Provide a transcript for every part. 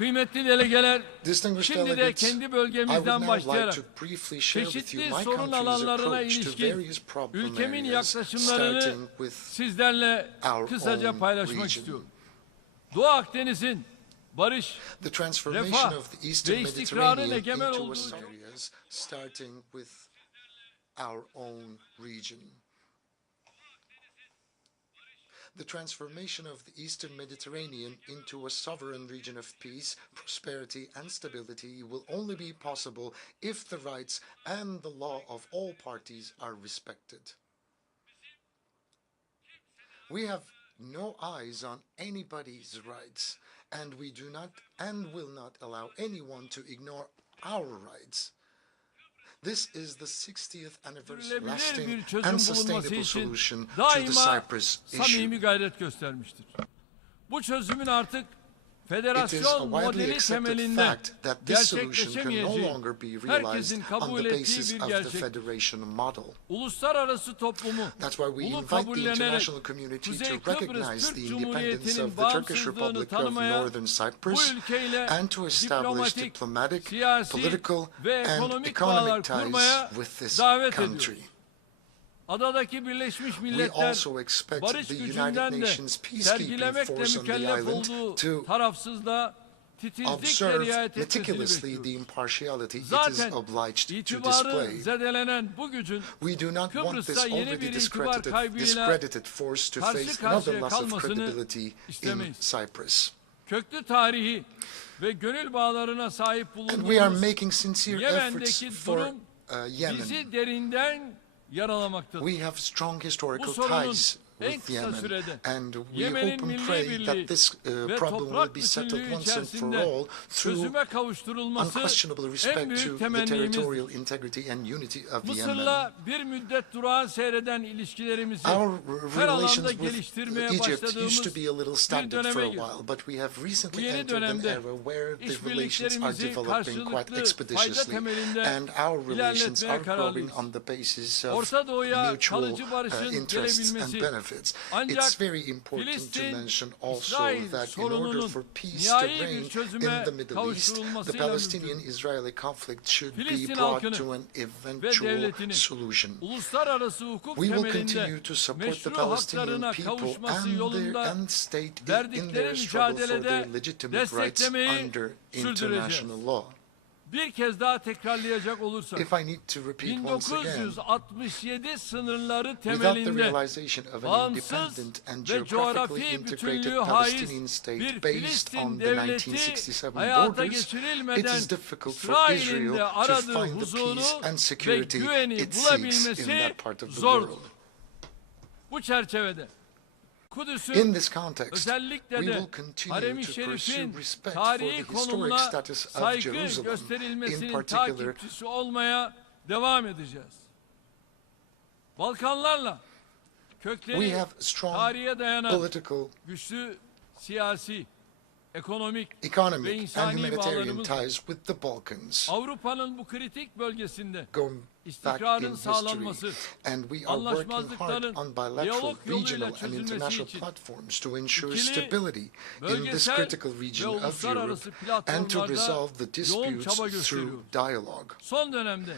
Kıymetli delegeler, Distinguished şimdi de delegates, kendi I would bölgemizden now like başlayarak to briefly share with you çeşitli my sorun country's alanlarına approach to ilişkin various problem ülkemin areas, yaklaşımlarını starting with sizlerle our kısaca own paylaşmak region. istiyorum. Doğu Akdeniz'in barış, The transformation refah of the Eastern ve istikrarın Mediterranean egemen into olduğu areas, starting with our own region. The transformation of the Eastern Mediterranean into a sovereign region of peace, prosperity, and stability will only be possible if the rights and the law of all parties are respected. We have no eyes on anybody's rights, and we do not and will not allow anyone to ignore our rights. This is the 60th anniversary lasting and sustainable solution to the Cyprus issue. Samimi gayret göstermiştir. Bu çözümün artık federasyon modeli temelinde gerçekleşemeyeceği, herkesin kabul ettiği bir gerçektir. Uluslararası toplumu bunu kabullenerek Kuzey Kıbrıs Türk Cumhuriyeti'nin bağımsızlığını tanımaya, bu ülkeyle diplomatik, siyasi ve ekonomik bağlar kurmaya davet ediyor. Adadaki Birleşmiş Milletler barış gücünden de sergilemekle mükellef olduğu tarafsızlığa titizlikle riayet etmesini bekliyoruz. Zaten itibarı zedelenen bu gücün Kıbrıs'ta yeni bir itibar kaybıyla karşı karşıya kalmasını istemeyiz. Köklü tarihi ve gönül bağlarına sahip bulunduğumuz Yemen'deki durum bizi derinden yaralamaktadır. We have strong historical ties with Yemen, and we hope and pray that this problem will be settled once and for all through unquestionable respect to the territorial integrity and unity of Yemen. Mısır'la bir müddet durağan seyreden ilişkilerimizi Our her alanda relations with geliştirmeye Egypt başladığımız used to be a little bir stagnant for döneme a girdik. while, but we have Bu recently yeni entered an dönemde era where the relations are işbirliklerimizi developing quite karşılıklı fayda expeditiously, temelinde and our relations are ilerletmeye growing kararlıyız. on the basis of Orta Doğu'ya mutual kalıcı barışın interests and gelebilmesi, benefits. ancak It's very important to mention also İsrail that in order sorununun for peace to nihai bir reign in çözüme the Middle East, the kavuşturulmasıyla Palestinian-Israeli conflict should be Filistin brought halkını to an ve eventual devletini solution. uluslararası hukuk We will temelinde continue to support the meşru Palestinian haklarına people kavuşması and yolunda state in verdikleri their struggle for mücadelede their legitimate rights desteklemeyi under sürdüreceğiz. international law. Bir kez daha tekrarlayacak olursak, If I need to repeat once again, 1967 sınırları without the temelinde realization of an bağımsız independent and ve geographically coğrafi integrated bütünlüğü Palestinian haiz state bir based Filistin on the devleti 1967 hayata borders, it geçirilmeden is difficult for İsrail'in Israel de to aradığı find the huzuru peace and ve security güveni it seeks in bulabilmesi that part of the zordur. world. Bu çerçevede In Kudüs'ün this context, özellikle we de will continue Harem-i to pursue Şerif'in respect for the tarihi historic konumuna status of saygı Jerusalem, in gösterilmesinin particular takipçisi olmaya devam edeceğiz. Balkanlarla we kökleri have strong tarihe dayanan political, güçlü siyasi, ekonomik ve economic, and insani humanitarian bağlarımız ties with the Balkans. Avrupa'nın bu kritik bölgesinde Going back in istikrarın history, sağlanması, and we are working hard anlaşmazlıkların on bilateral, diyalog yoluyla regional, and çözülmesi international için platforms to ensure ikili, stability in this bölgesel critical ve region of Europe uluslararası and to platformlarda resolve the yoğun disputes çaba through gösteriyor. dialogue. Son dönemde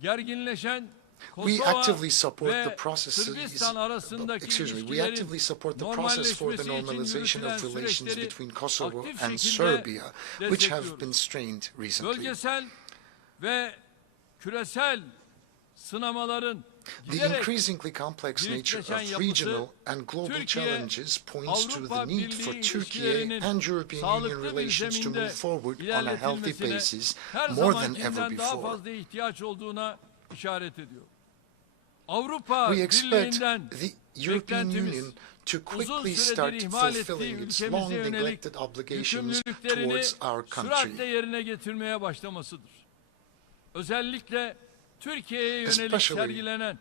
gerginleşen We Kosova actively support the ve processes. Sırbistan arasındaki We actively ilişkilerin support the process for the normalleşmesi için normalization yürütülen of relations süreçleri between Kosovo aktif and şekilde Serbia, which have destekliyoruz. been strained recently. Bölgesel ve küresel sınamaların The giderek increasingly complex nature of regional and global challenges points to the need for Turkey and European Union relations to move forward on a healthy basis her more than ever zamankinden daha before. fazla ihtiyaç olduğuna işaret ediyor. Avrupa We expect Birliği'nden the European beklentimiz Union to uzun quickly süredir start ihmal ettiği fulfilling its ülkemize long yönelik neglected obligations yükümlülüklerini towards our süratle country. yerine getirmeye başlamasıdır. Özellikle Türkiye'ye yönelik Especially sergilenen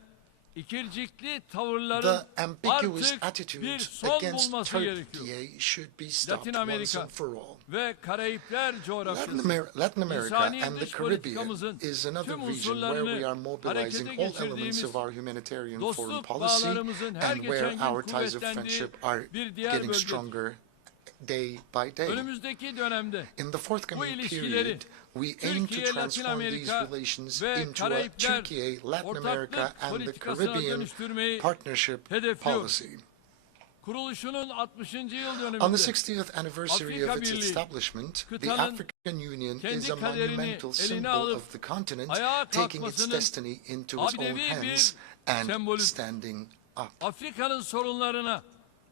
ikircikli tavırların The ambiguous artık bir attitudes son against bulması gerekiyor. Turkey should be stopped Latin once Amerika and for all. ve Karayipler coğrafyası Latin America İnsani and the dış Caribbean politikamızın is another tüm region where unsurlarını we are mobilizing harekete all elements geçirdiğimiz of our humanitarian foreign dostluk policy bağlarımızın her and where geçen gün our ties of kuvvetlendiği friendship are bir diğer getting bölgedir. stronger day by day. Önümüzdeki dönemde In the bu forthcoming ilişkileri period, we aim to Türkiye, Latin transform these Amerika relations ve into a Karayipler Turkey, Latin America, ortaklık and the politikasına Caribbean dönüştürmeyi partnership hedefliyoruz. policy. Kuruluşunun 60. yıl On the dönümünde 60th anniversary of its Birliği, establishment, the kıtanın African Union kendi is a kaderini monumental eline symbol alıp of the continent ayağa taking its kalkmasının destiny into its own abidevi bir hands and sembolü. standing up. Afrika'nın sorunlarına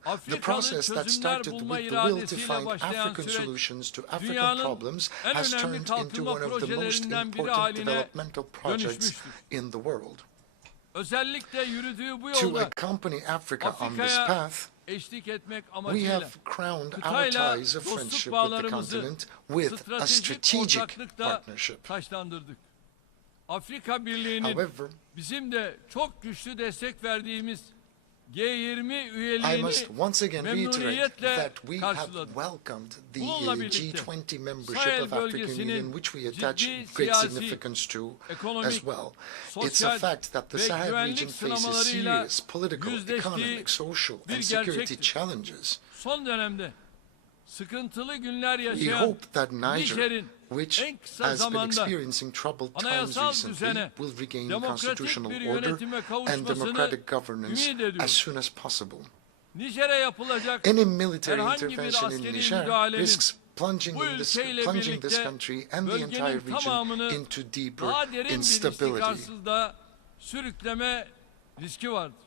The Afrikalı process that çözümler started bulma with the will to iradesiyle find başlayan African süreç solutions to African dünyanın problems en has önemli turned into kalkınma one of the most projelerinden biri important haline developmental projects dönüşmüştür. in the world. Özellikle yürüdüğü bu To yolda accompany Africa on this Afrika'ya path, eşlik etmek we amacıyla have crowned our kıtayla ties of dostluk friendship with the bağlarımızı continent with a stratejik strategic ortaklıkta partnership. taşlandırdık. Afrika Birliği'nin However, bizim de çok güçlü destek verdiğimiz G20 I üyeliğini must once again reiterate memnuniyetle that we have karşıladık. welcomed the Bununla birlikte G20 membership Sahel of African bölgesinin Union, which we attach ciddi great siyasi, significance to as ekonomik, well. It's a sosyal fact that the ve Sahel güvenlik region faces sınamalarıyla serious political, yüzleştiği economic, social, bir and security gerçektir. challenges. Son dönemde sıkıntılı günler We yaşayan hope that Niger, Nijer'in which en kısa has been zamanda experiencing troubled times anayasal recently, düzene, will regain demokratik constitutional bir order yönetime and kavuşmasını democratic governance ümit ediyoruz. as soon as possible. Nijer'e yapılacak Any military herhangi bir intervention in askeri Niger müdahalenin risks plunging bu ülkeyle this birlikte country and the entire bölgenin region tamamını into deeper daha derin bir instability. istikrarsızlığa sürükleme riski vardır.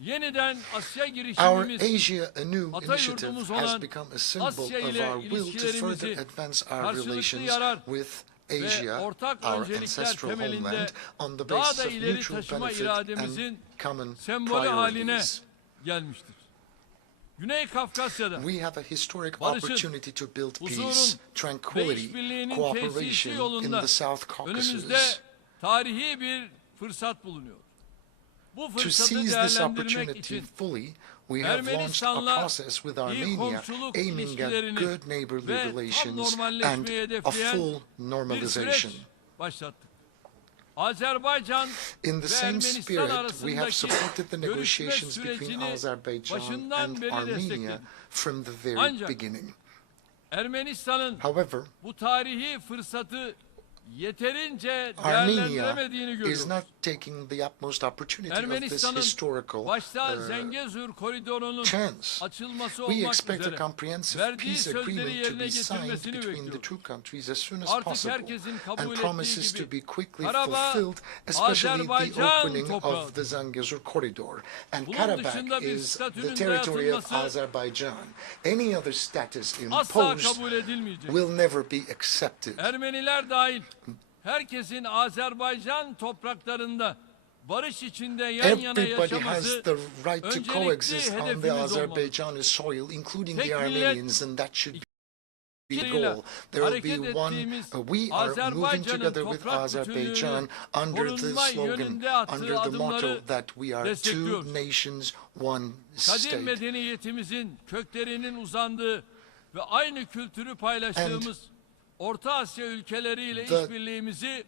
Yeniden Asya Our girişimimiz Asia Anew ata initiative yurdumuz has olan become a symbol Asya of ile our will to further ilişkilerimizi advance our karşılıklı relations yarar with ve Asia, ortak our öncelikler ancestral temelinde homeland, on the daha basis da of ileri mutual taşıma benefit and irademizin common sembolü haline priorities. gelmiştir. Güney Kafkasya'da We have a historic barışın, opportunity to build peace, huzurun ve tranquility, işbirliğinin cooperation tesisi in yolunda the South önümüzde Caucasus. tarihi bir fırsat bulunuyor. Bu To fırsatı seize this değerlendirmek opportunity için fully, we have launched a Ermenistan'la process with iyi Armenia komşuluk aiming at ilişkilerini good neighborly ve tam relations and normalleşmeyi a hedefleyen full bir süreç normalization. başlattık. Azerbaycan In the ve same Ermenistan spirit, we have arasındaki supported the görüşme negotiations between sürecini Azerbaijan başından and beri Armenia destekledik. from the very Ancak beginning. Ermenistan'ın However, bu tarihi fırsatı yeterince Armenia değerlendiremediğini is görüyoruz. not taking the utmost opportunity of this Ermenistan'ın historical başta Zengezur koridorunun chance. açılması We olmak expect a üzere comprehensive verdiği peace sözleri agreement to yerine be signed getirmesini between the bekliyoruz. two countries as soon as Artık possible, herkesin kabul and ettiği promises to gibi be quickly Karabağ, fulfilled, especially the Azerbaycan opening toprağı. of the Zangezur corridor. And Bunun Karabakh dışında bir is the statünün territory of dayatılması Azerbaijan. Any other status asla imposed kabul edilmeyecek. will never be accepted. Ermeniler dahil herkesin Azerbaycan topraklarında barış içinde yan yana Everybody has yaşaması the right to öncelikli coexist on the hedefimiz olmalı. Azerbaijani soil, including Tek the millet, Armenians, and that should be the İleriyle goal. There will hareket be one. ettiğimiz We are moving Azerbaycan'ın together with toprak Azerbaijan under the korunma slogan, yönünde attığı under the motto adımları that we are two destekliyoruz. nations, one Kadim state. medeniyetimizin köklerinin uzandığı ve aynı kültürü paylaştığımız Orta Asya ülkeleriyle işbirliğimizi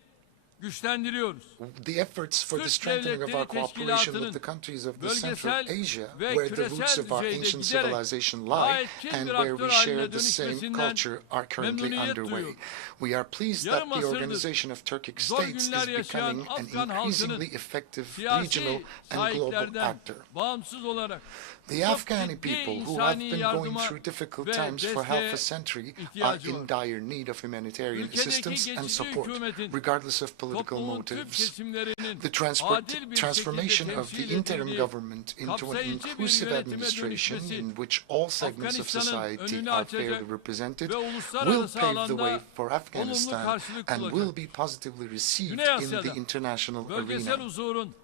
güçlendiriyoruz. The efforts for the Türk strengthening of our Devletleri cooperation with Teşkilatı'nın the countries of the Central bölgesel Asia, ve where the roots küresel of our düzeyde ancient giderek civilization daha lie etkin and bir where aktör we share haline the same dönüşmesinden culture are currently memnuniyet underway. duyuyoruz. We are pleased Yarım that the asırdır organization of Turkic zor states is günler yaşayan becoming an Afgan halkının increasingly effective siyasi regional and global sahiplerden actor. bağımsız olarak The çok Afghani ciddi people who have insani been going yardıma through difficult ve times for half desteğe a century are ihtiyacı in var. dire need of humanitarian Ülkedeki assistance and geçici support, hükümetin regardless of political toplumun tüm motives. kesimlerinin The adil bir transformation şekilde of the temsil interim edildiği government into an kapsayıcı bir inclusive yönetime administration dönüşmesi in which all segments of Afganistan'ın society önünü are açacak fairly represented ve will uluslararası pave the alanda way for olumlu Afghanistan karşılık and will bulacak. be positively received Güney in the Asya'da international bölgesel arena. huzurun,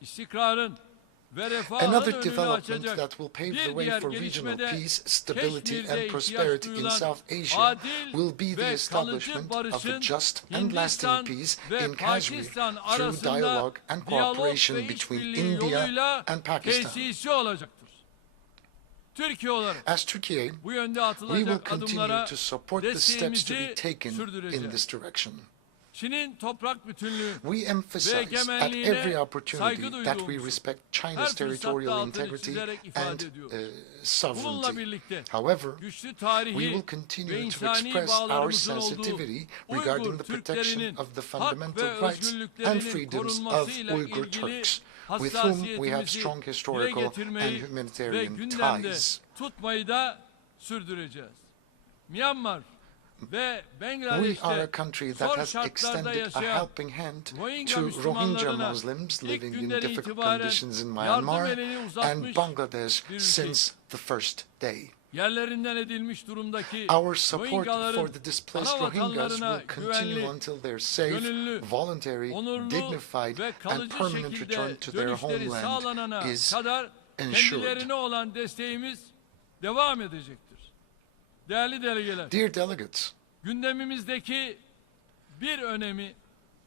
istikrarın ve refahın Another önünü development açacak that will pave the bir way diğer for regional gelişmede peace, stability, Keşmir'de and ihtiyaç prosperity in duyulan South Asia adil will be the ve establishment kalıcı of a barışın just and lasting Hindistan peace ve in Kashmir Pakistan through arasında dialogue and diyalog cooperation ve between işbirliği India yoluyla and Pakistan. tesisi olacaktır. Türkiye olarak As Turkey, bu yönde we will atılacak continue adımlara to support the steps to be desteğimizi taken in sürdüreceğiz. this direction. Çin'in toprak bütünlüğü We ve emphasize at egemenliğine every opportunity saygı that we duyduğumuzu respect her China's fırsatta territorial altını integrity çizerek and ifade ediyoruz. Bununla sovereignty. birlikte However, güçlü we tarihi will ve continue to insani express our bağlarımızın olduğu sensitivity regarding Uygur the protection Türklerinin of the hak ve fundamental rights and özgürlüklerinin freedoms of korunmasıyla Uyghur ilgili Turks, with whom we have hassasiyetimizi strong dile historical and getirmeyi ve humanitarian gündemde ties. tutmayı da sürdüreceğiz. Myanmar ve We are Bangladeş'te a country that zor has şartlarda extended a yaşayan helping hand Rohingya to Rohingya Müslümanlarına Muslims ilk living in günden difficult itibaren conditions in yardım Myanmar elini and uzatmış Bangladesh bir ülke. since the first day. Yerlerinden edilmiş durumdaki Our support for Rohingyaların the displaced ana Rohingyas vatanlarına will continue güvenli, until their safe, gönüllü, voluntary, onurlu dignified, ve and kalıcı permanent şekilde return to their dönüşleri homeland sağlanana is kadar ensured. kendilerine olan desteğimiz devam edecektir. Değerli delegeler, Dear delegates, gündemimizdeki bir önemi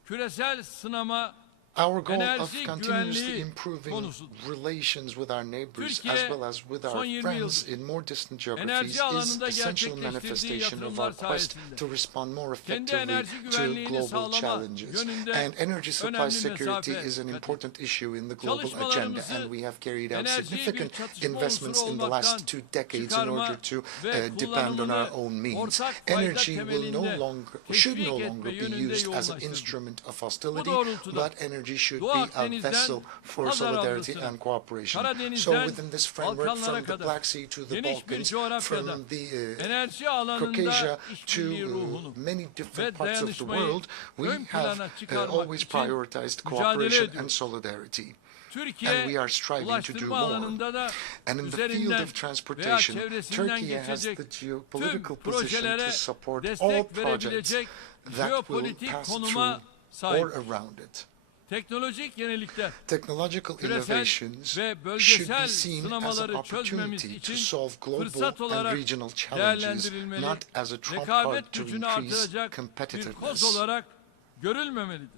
küresel sınama our goal of enerji continuously güvenliği improving konusudur. relations with our neighbors as Türkiye, well as with son our 20 friends yıldır in more distant geographies enerji is alanında essential gerçekleştirdiği manifestation of yatırımlar our quest sayesinde to respond more kendi effectively enerji to güvenliğini global sağlama challenges. yönünde And energy supply önemli security mesafe is an kat important issue in the global agenda, Çalışmalarımızı and we have carried out enerjiyi bir significant çatışma investments unsuru in the olmaktan last 2 decades in çıkarma order to ve depend on our kullanımını own means. ortak fayda Energy will temelinde should teşvik no etme longer be yönünde used as an yoğunlaştırdık. instrument of Bu hostility, doğrultuda but energy should Doğu be a Akdeniz'den vessel for Hazar solidarity Adası'na, and cooperation. So Karadeniz'den within this framework, Balkanlara from the kadar Black Sea to the geniş bir Balkans, coğrafyada from the enerji alanında Caucasia to işbirliği ruhunu many ve different parts of the dayanışmayı world, we ön have plana çıkarmak always için prioritized mücadele cooperation and ediyoruz. solidarity. And Türkiye we are striving to do ulaştırma more. alanında da And in the field üzerinden of veya transportation, çevresinden Turkey has geçecek the geopolitical tüm position to projelere support all destek projects verebilecek that will jeopolitik pass konuma through sahip. or around it. Teknolojik yenilikler, Technological küresel innovations ve should be bölgesel seen as an sınamaları çözmemiz opportunity to için solve global fırsat and olarak regional challenges, değerlendirilmeli, not as a trump rekabet card to gücünü increase artıracak bir koz competitiveness. olarak görülmemelidir.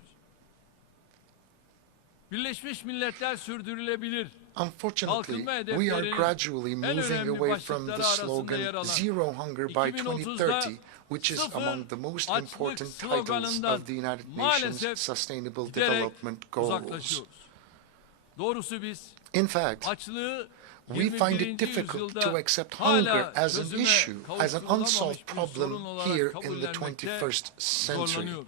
Birleşmiş Milletler sürdürülebilir. Unfortunately, Kalkınma we are hedeflerinin gradually en moving önemli away from the başlıkları arasında slogan yer alan Zero Hunger by 2030'da 2030, which is sıfır among the most açlık important titles sloganından of the United Nations maalesef Sustainable giderek Development Goals. uzaklaşıyoruz. Doğrusu biz In fact, açlığı we find it 21. difficult yüzyılda to accept hunger hala as an çözüme issue, as an kavuşturulamamış unsolved bir problem sorun olarak here in the kabullenmekte 21st century. zorlanıyoruz.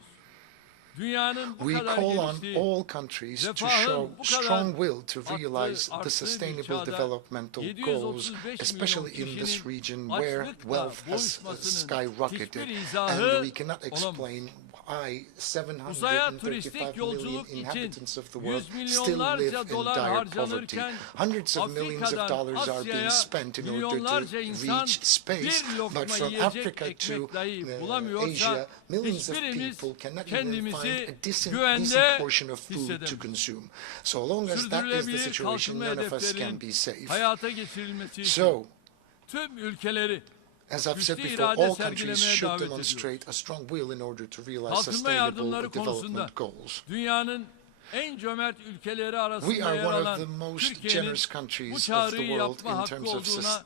Dünyanın bu We kadar call on geliştiği, all countries to refahın show bu kadar strong will to realize the arttığı bir sustainable çağda developmental goals, 735 milyon especially in this kişinin region where açlıkla wealth has boğuşmasının skyrocketed, hiçbir and izahı we cannot explain why Uzaya 735 turistik million yolculuk için inhabitants of the world yüz still live milyonlarca in dolar dire poverty. harcanırken Hundreds of millions of Afrika'dan dollars are being Asya'ya spent in order to milyonlarca insan reach space, bir lokma but from yiyecek Africa to ekmek dahi Asia, bulamıyorsa millions of hiçbirimiz people cannot even find kendimizi a decent güvende portion of food to hissedemeyiz. consume. So long as that is the Sürdürülebilir situation, kalkınma none of us can hedeflerinin be safe. hayata geçirilmesi için So, tüm ülkeleri as I've said güçlü before, irade all countries sergilemeye should davet ediyoruz. demonstrate a strong will in order to realize Kalkınma sustainable yardımları konusunda development goals. dünyanın en cömert ülkeleri We arasında are yer one of alan the most Türkiye'nin generous bu countries of the çağrıyı world yapma in hakkı terms of olduğuna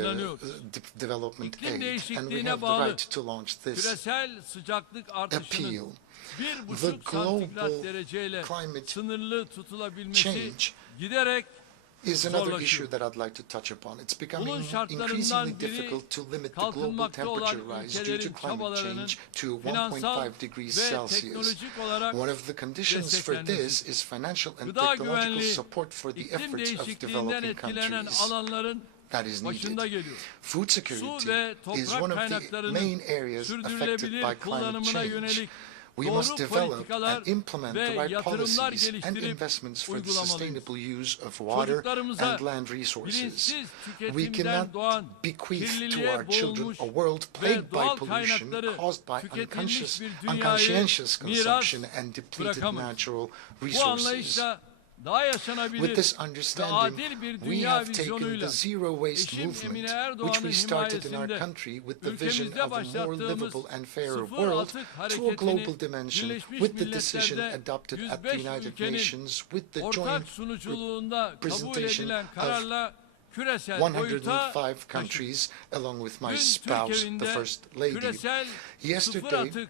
inanıyoruz. development İklim aid, and we değişikliğine have the bağlı right to launch this küresel sıcaklık artışının appeal. 1,5 The santigrat global dereceyle climate sınırlı tutulabilmesi change giderek is another zorlaşıyor. issue that I'd like to touch upon. It's becoming Bunun şartlarından increasingly biri difficult to limit the global kalkınmakta olan temperature rise due to ülkelerin climate çabalarının change to finansal 1.5 degrees ve Celsius. teknolojik olarak One of the conditions for this is financial and gıda technological güvenliği, support for the iklim efforts of değişikliğinden developing etkilenen countries. alanların That is başında needed. geliyor. Food Su security ve is toprak one of the kaynaklarının main areas affected sürdürülebilir by climate kullanımına change. yönelik We must doğru develop politikalar and implement ve the right yatırımlar policies and geliştirip investments for the uygulamalıyız. sustainable use of water Çocuklarımıza and land resources. bilinçsiz We tüketimden cannot doğan bequeath to kirliliğe our children boğulmuş a world ve plagued by doğal pollution kaynakları caused by tüketilmiş bir dünyayı unconscientious miras consumption and depleted bırakamayız. natural Bu resources. anlayışla daha yaşanabilir With this ve understanding, adil bir we dünya have taken the vizyonuyla zero waste eşim movement, Emine which Erdoğan'ın we started in our himayesinde country with the vision ülkemizde of a more başlattığımız livable and fairer sıfır world, atık to a hareketini global dimension Birleşmiş with the decision Milletler'de adopted at the 105 United ülkenin Nations with the ortak joint sunuculuğunda kabul presentation edilen of kararla küresel boyuta 105 countries, along with my Dün spouse, Türk the evinde First Lady. küresel sıfır Yesterday, atık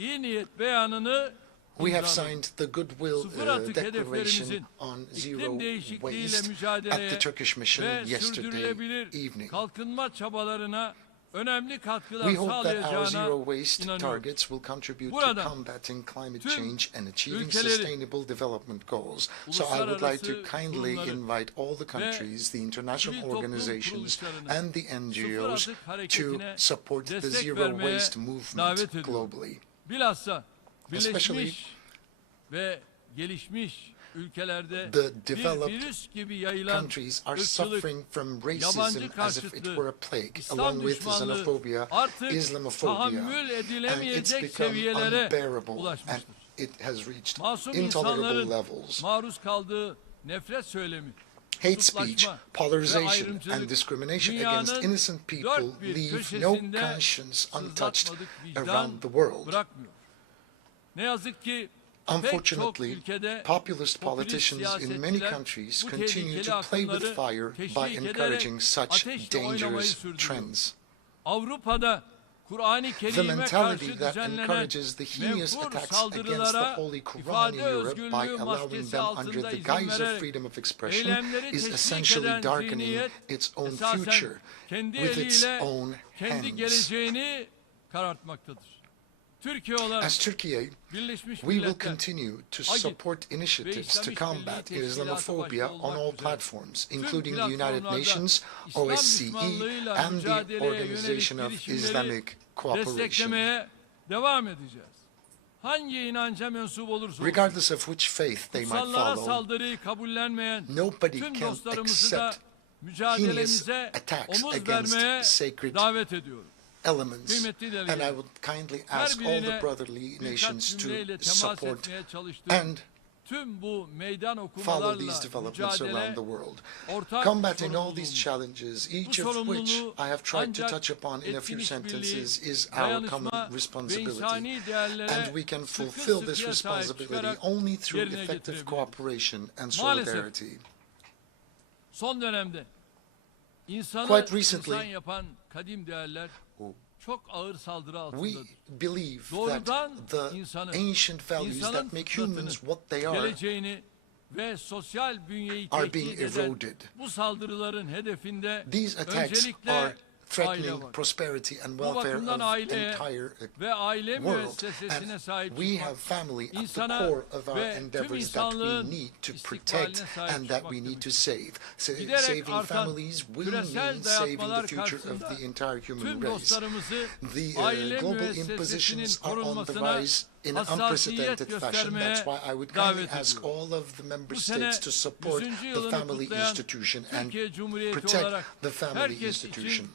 iyi niyet beyanını We have imzaladık. signed the Goodwill Sıfır atık Declaration hedeflerimizin on Zero iklim değişikliğiyle Waste at mücadeleye the Turkish mission ve yesterday sürdürülebilir evening. kalkınma çabalarına önemli katkılar We hope that our sağlayacağına zero waste inanıyoruz. targets will contribute to Burada combating climate tüm change and achieving ülkelerin sustainable development goals. So I would like to uluslararası kindly kurumları invite all the countries, the international sivil toplum organizations kuruluşlarını and the NGOs sıfır atık to hareketine support the destek zero vermeye waste davet movement ediyorum. globally. Bilhassa Especially birleşmiş ve gelişmiş ülkelerde the bir developed virüs gibi yayılan countries are ırkçılık, suffering from racism yabancı as if it karşıtlığı, were a plague, İslam along with düşmanlığı xenophobia, artık Islamophobia, tahammül and it's edilemeyecek become seviyelere unbearable, and ulaşmıştır. it has reached Masum intolerable insanların levels. maruz kaldığı nefret söylemi, Hate speech, kutuplaşma ve polarization, ayrımcılık and discrimination dünyanın against innocent people dört bir leave no köşesinde conscience untouched sızlatmadık vicdan around the world. bırakmıyor. Ne yazık ki pek çok Unfortunately, ülkede populist politicians in many siyasetçiler countries bu continue tehlikeli to play with akımları fire teşvik by ederek encouraging such ateşle oynamayı dangerous sürdürüyor. trends. Avrupa'da Kur'an-ı The Kerim'e mentality karşı that düzenlenen encourages the henious menfur attacks against the saldırılara Holy Quran in ifade Europe by özgürlüğü allowing maskesi them under altında the izin guise of vererek freedom of expression eylemleri is teşvik essentially eden darkening zihniyet its own esasen future kendi with its eliyle own kendi hands. geleceğini karartmaktadır. Türkiye olarak As Turkey, Birleşmiş we will Milletler, continue to AGİ support initiatives to İslam İşbirliği combat Teşkilatı Islamophobia başta on olmak all üzere platforms, tüm including the United platformlarda Nations, İslam OSCE, düşmanlığıyla and the mücadeleye Organization yönelik of girişimleri Islamic Cooperation. desteklemeye devam edeceğiz. Hangi inanca mensup olursa olsun, Regardless of which faith they might kutsallara follow, saldırıyı kabullenmeyen nobody tüm can dostlarımızı da accept mücadelemize attacks omuz against vermeye sacred davet ediyorum. elements. Kıymetli And delegeler, I would kindly her ask all the birine brotherly birkaç nations to cümleyle temas support etmeye çalıştığım and tüm bu meydan follow okumalarla these developments around mücadele the world. ortak Combating all these sorumluluğumuz. challenges, each Bu of which sorumluluğu I have tried to ancak touch upon in a few etkin sentences, işbirliği, is our dayanışma common ve responsibility. insani değerlere And we can sıkı fulfill this sıkıya sahip responsibility çıkarak only through yerine effective getirebiliriz. cooperation and Maalesef solidarity. son dönemde insanı Quite recently, insan yapan kadim değerler çok ağır saldırı we altındadır. believe Doğrudan that the insanı, ancient values insanın that make fıtratını, humans what they are geleceğini ve sosyal bünyeyi are being tehdit eden eroded. bu saldırıların hedefinde These attacks öncelikle are aile threatening var. prosperity and Bu welfare bakımdan of aileye entire ve aile world. müessesesine And sahip we çıkmak, have family at the insana core of our ve tüm endeavors that we insanlığın need to istikbaline protect sahip and that we çıkmak need to demek. save. Giderek Saving artan families will küresel mean saving dayatmalar the future of karşısında the entire human tüm race. dostlarımızı The aile global müessesesinin impositions are on the korunmasına rise in an hassasiyet unprecedented fashion. göstermeye That's why I would kindly davet ask ediyorum. all of the member Bu sene states to support 100. the yılını family kutlayan institution and Türkiye Cumhuriyeti protect olarak the family herkes institution. için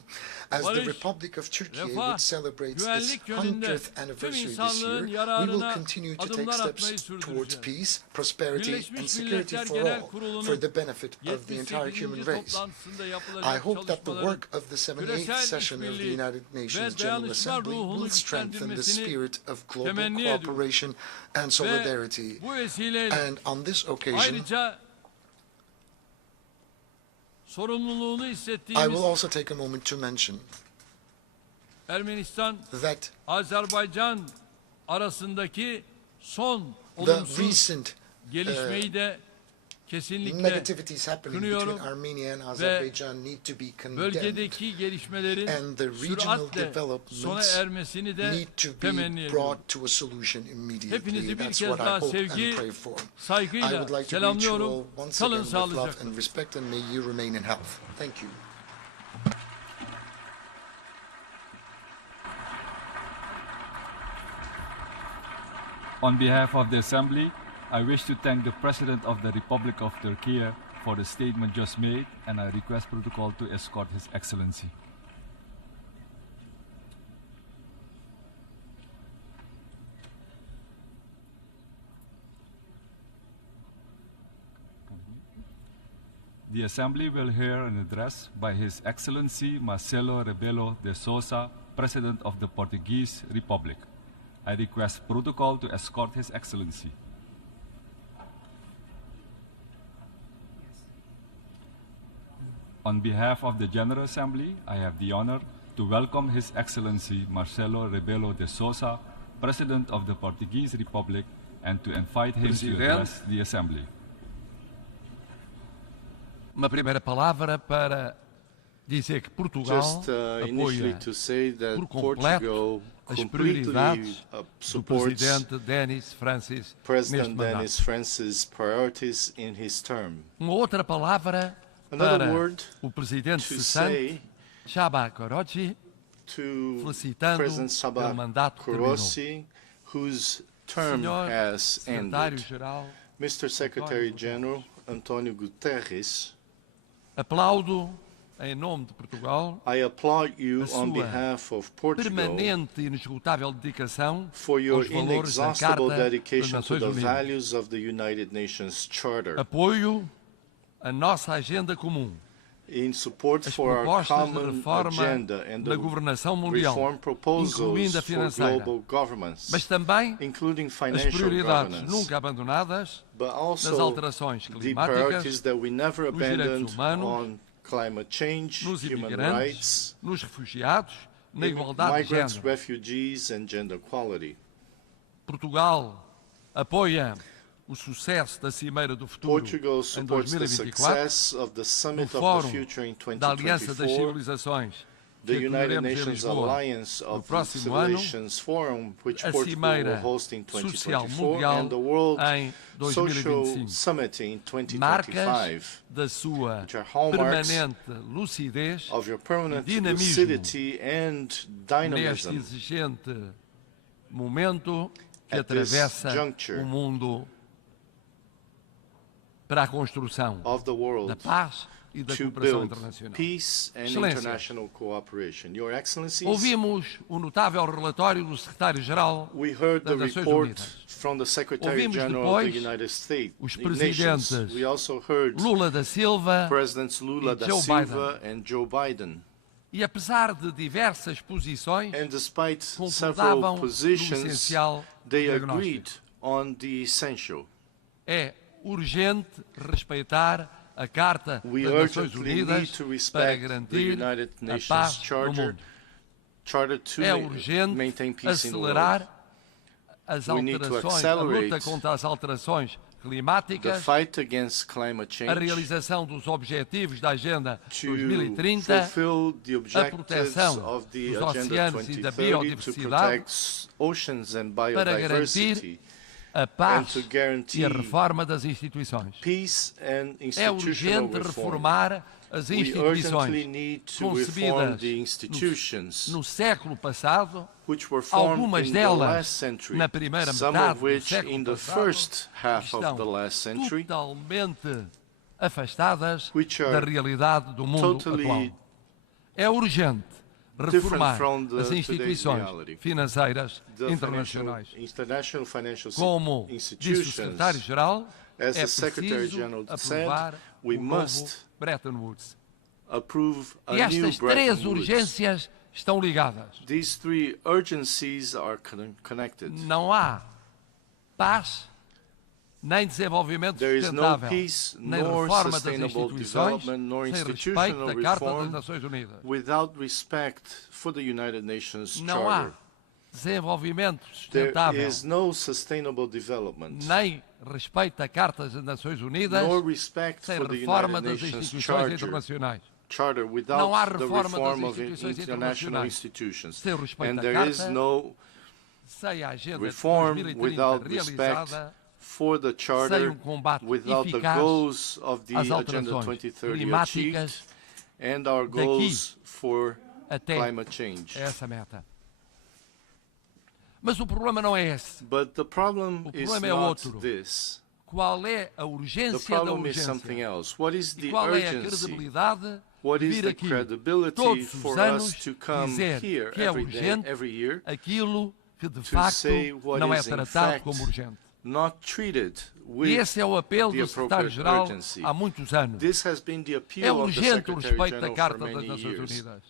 As the barış, Republic of Turkey refah, would celebrate its güvenlik yönünde 100th tüm anniversary this year, insanlığın we will yararına continue to take adımlar steps atmayı towards sürdüreceğiz. peace, prosperity, Birleşmiş and security Milletler for Genel all, Kurulu'nun for the benefit of the entire 78. human race. toplantısında I yapılacak hope that the çalışmaların work of the 78th küresel session of the işbirliği United Nations ve General dayanışma Assembly ruhunu will strengthen the güçlendirmesini spirit of global temenni ediyorum. cooperation and solidarity. Ve bu vesileyle And on this occasion, ayrıca sorumluluğunu I hissettiğimiz will also take a moment to mention Ermenistan, that Azerbaycan arasındaki son the olumsuz recent gelişmeyi de kesinlikle negativities happening between kınıyorum Armenia and Azerbaijan need to be condemned. bölgedeki gelişmelerin And the regional süratle sona developments ermesini de need to temenni be ediyorum. brought to a solution immediately. Hepinizi bir That's kez what I daha hope and sevgi, pray for. I saygıyla would like to greet you selamlıyorum. all once Kalın again with love sağlıcakla. and respect, and may you remain in health. Thank you. On behalf of the Assembly, I wish to thank the President of the Republic of Turkey for the statement just made, and I request protocol to escort His Excellency. The Assembly will hear an address by His Excellency Marcelo Rebelo de Sousa, President of the Portuguese Republic. I request protocol to escort His Excellency. On behalf of the General Assembly, I have the honor to welcome His Excellency Marcelo Rebelo de Sousa, President of the Portuguese Republic, and to invite him to Presidente. address the Assembly. Uma primeira palavra para dizer que Portugal Just initially apoia to say that por completo Portugal as completely prioridades do supports Presidente Denis Francis neste President mandato. Denis Francis' priorities in his term. Uma outra palavra Another para word o Presidente to cessante, say Chaba Korochi, to felicitando President pelo Sabah mandato que terminou. Kurossi, whose term Senhor has ended. Secretário-Geral, Mr. Secretary General Antonio Guterres, aplaudo em nome de Portugal I applaud you a on sua behalf of Portugal permanente e inesgotável dedicação for your aos valores da Carta inexhaustible das dedication to Nações the Unidas. values of the United Nations Charter, Apoio a nossa agenda comum, in support as for our propostas de common reforma agenda and da the governação mundial, reform proposals incluindo a for financeira, global governance, mas também including as financial prioridades governance, nunca abandonadas but das also alterações the climáticas, priorities that we never nos direitos abandoned humanos, on climate change, nos human imigrantes, rights, nos refugiados, na igualdade de migrants, género. refugees, and gender equality. Portugal apoia o sucesso da Cimeira do Futuro Portugal em supports the 2024, success of the no Summit of the Fórum Future in da Aliança das 2024, Civilizações, the que United acolheremos em Nations Lisboa Alliance no of próximo ano, Civilizations Forum, which a Portugal will Cimeira host in Social 2024, Mundial and the World em Social 2025. Summit in Marcas 2025, da sua which are hallmarks permanente lucidez of your permanent e dinamismo lucidity and neste dynamism exigente momento que at this atravessa juncture o mundo para a construção of the da world paz e da to cooperação build internacional. peace and Excelências. international cooperation. Your Excellencies, Ouvimos o notável relatório do Secretário-Geral we heard the das Nações report Unidas. from the Secretary Ouvimos General of the depois United States os Nations. presidentes We also heard Lula da Silva Presidents Lula e da Joe Silva and Joe Biden. e, apesar de diversas posições, And despite several concordavam no positions, essencial they diagnóstico. agreed on the essential. É urgente respeitar a Carta We das Nações urgently need Unidas to para respect the garantir United a Nations paz no Charter, mundo. to É maintain urgente peace in the world. acelerar as We need to alterações, a luta accelerate contra as alterações The climáticas, fight against climate a change, realização dos objetivos da Agenda to 2030, fulfill the objectives proteção of the dos Agenda oceanos e da 2030 to biodiversidade, protect oceans and para biodiversity, a and paz to guarantee e a reforma das instituições. peace and É institutional urgente reform. reformar as We urgently instituições need to reform concebidas the institutions no século passado, which were formed algumas in the delas last century, na primeira some metade of do which século in the passado, first half of estão the last century, totalmente afastadas which are da realidade do mundo totally atual. É urgente reformar from as today's instituições reality. financeiras the internacionais. international financial Como disse o institutions. Secretário-Geral, As é the Secretary preciso General said, aprovar we o novo must Bretton Woods. approve a E new estas Bretton três Woods. urgências estão ligadas. These three urgencies are connected. Não há paz, nem desenvolvimento There is no sustentável, peace, nem nor reforma das sustainable instituições, development, nor sem respeito institutional da Carta das reform Nações Unidas. without respect for the United Nations Não há Charter. desenvolvimento There sustentável, is no sustainable development, nem respeito da Carta das Nações Unidas, nor respect sem for the reforma United das Nations instituições Charter. internacionais. Charter Não há without the reforma das reform of instituições international internacionais. institutions. Sem respeito And à there is Carta, no sem a Agenda reform 2030 without respect realizada, for the sem Charter, combate without the eficaz goals of the às Agenda alterações 2030 climáticas, achieved, and our goals for até climate change. essa meta. Mas o problema não é esse. But the problem O is problema é not outro. this. Qual é a The urgência da problem is something urgência? else. What is E the qual é a urgency? credibilidade What de is vir the aqui credibility todos os for anos us to come dizer here que é every day, urgente every year, aquilo que de to facto say what não é is in tratado fact como urgente? not treated E with esse é o apelo the do appropriate Secretário-Geral urgency? há muitos anos. This has been the É appeal of the urgente o respeito da Secretary-General for Carta das many Nações years. Unidas.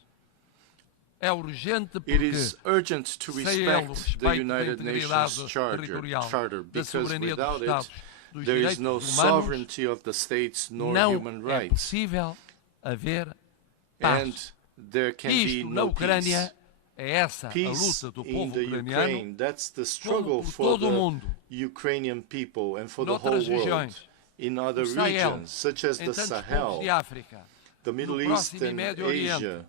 É urgente It porque is urgent to sem ele o respect the respeito da United integridade Nations Charter, territorial, da because soberania dos without Estados, it, dos there is direitos no humanos, sovereignty of the states nor não human é rights. possível haver And paz. there can be Isto na no Ucrânia peace. É essa a peace luta do in povo the ucraniano Ukraine. That's the struggle por for todo o the mundo, Ukrainian people and for the whole noutras world. regiões, In other no Sahel, regions, such as em the tantos povos Sahel, de África, the Middle no East próximo e and Médio Oriente, Asia,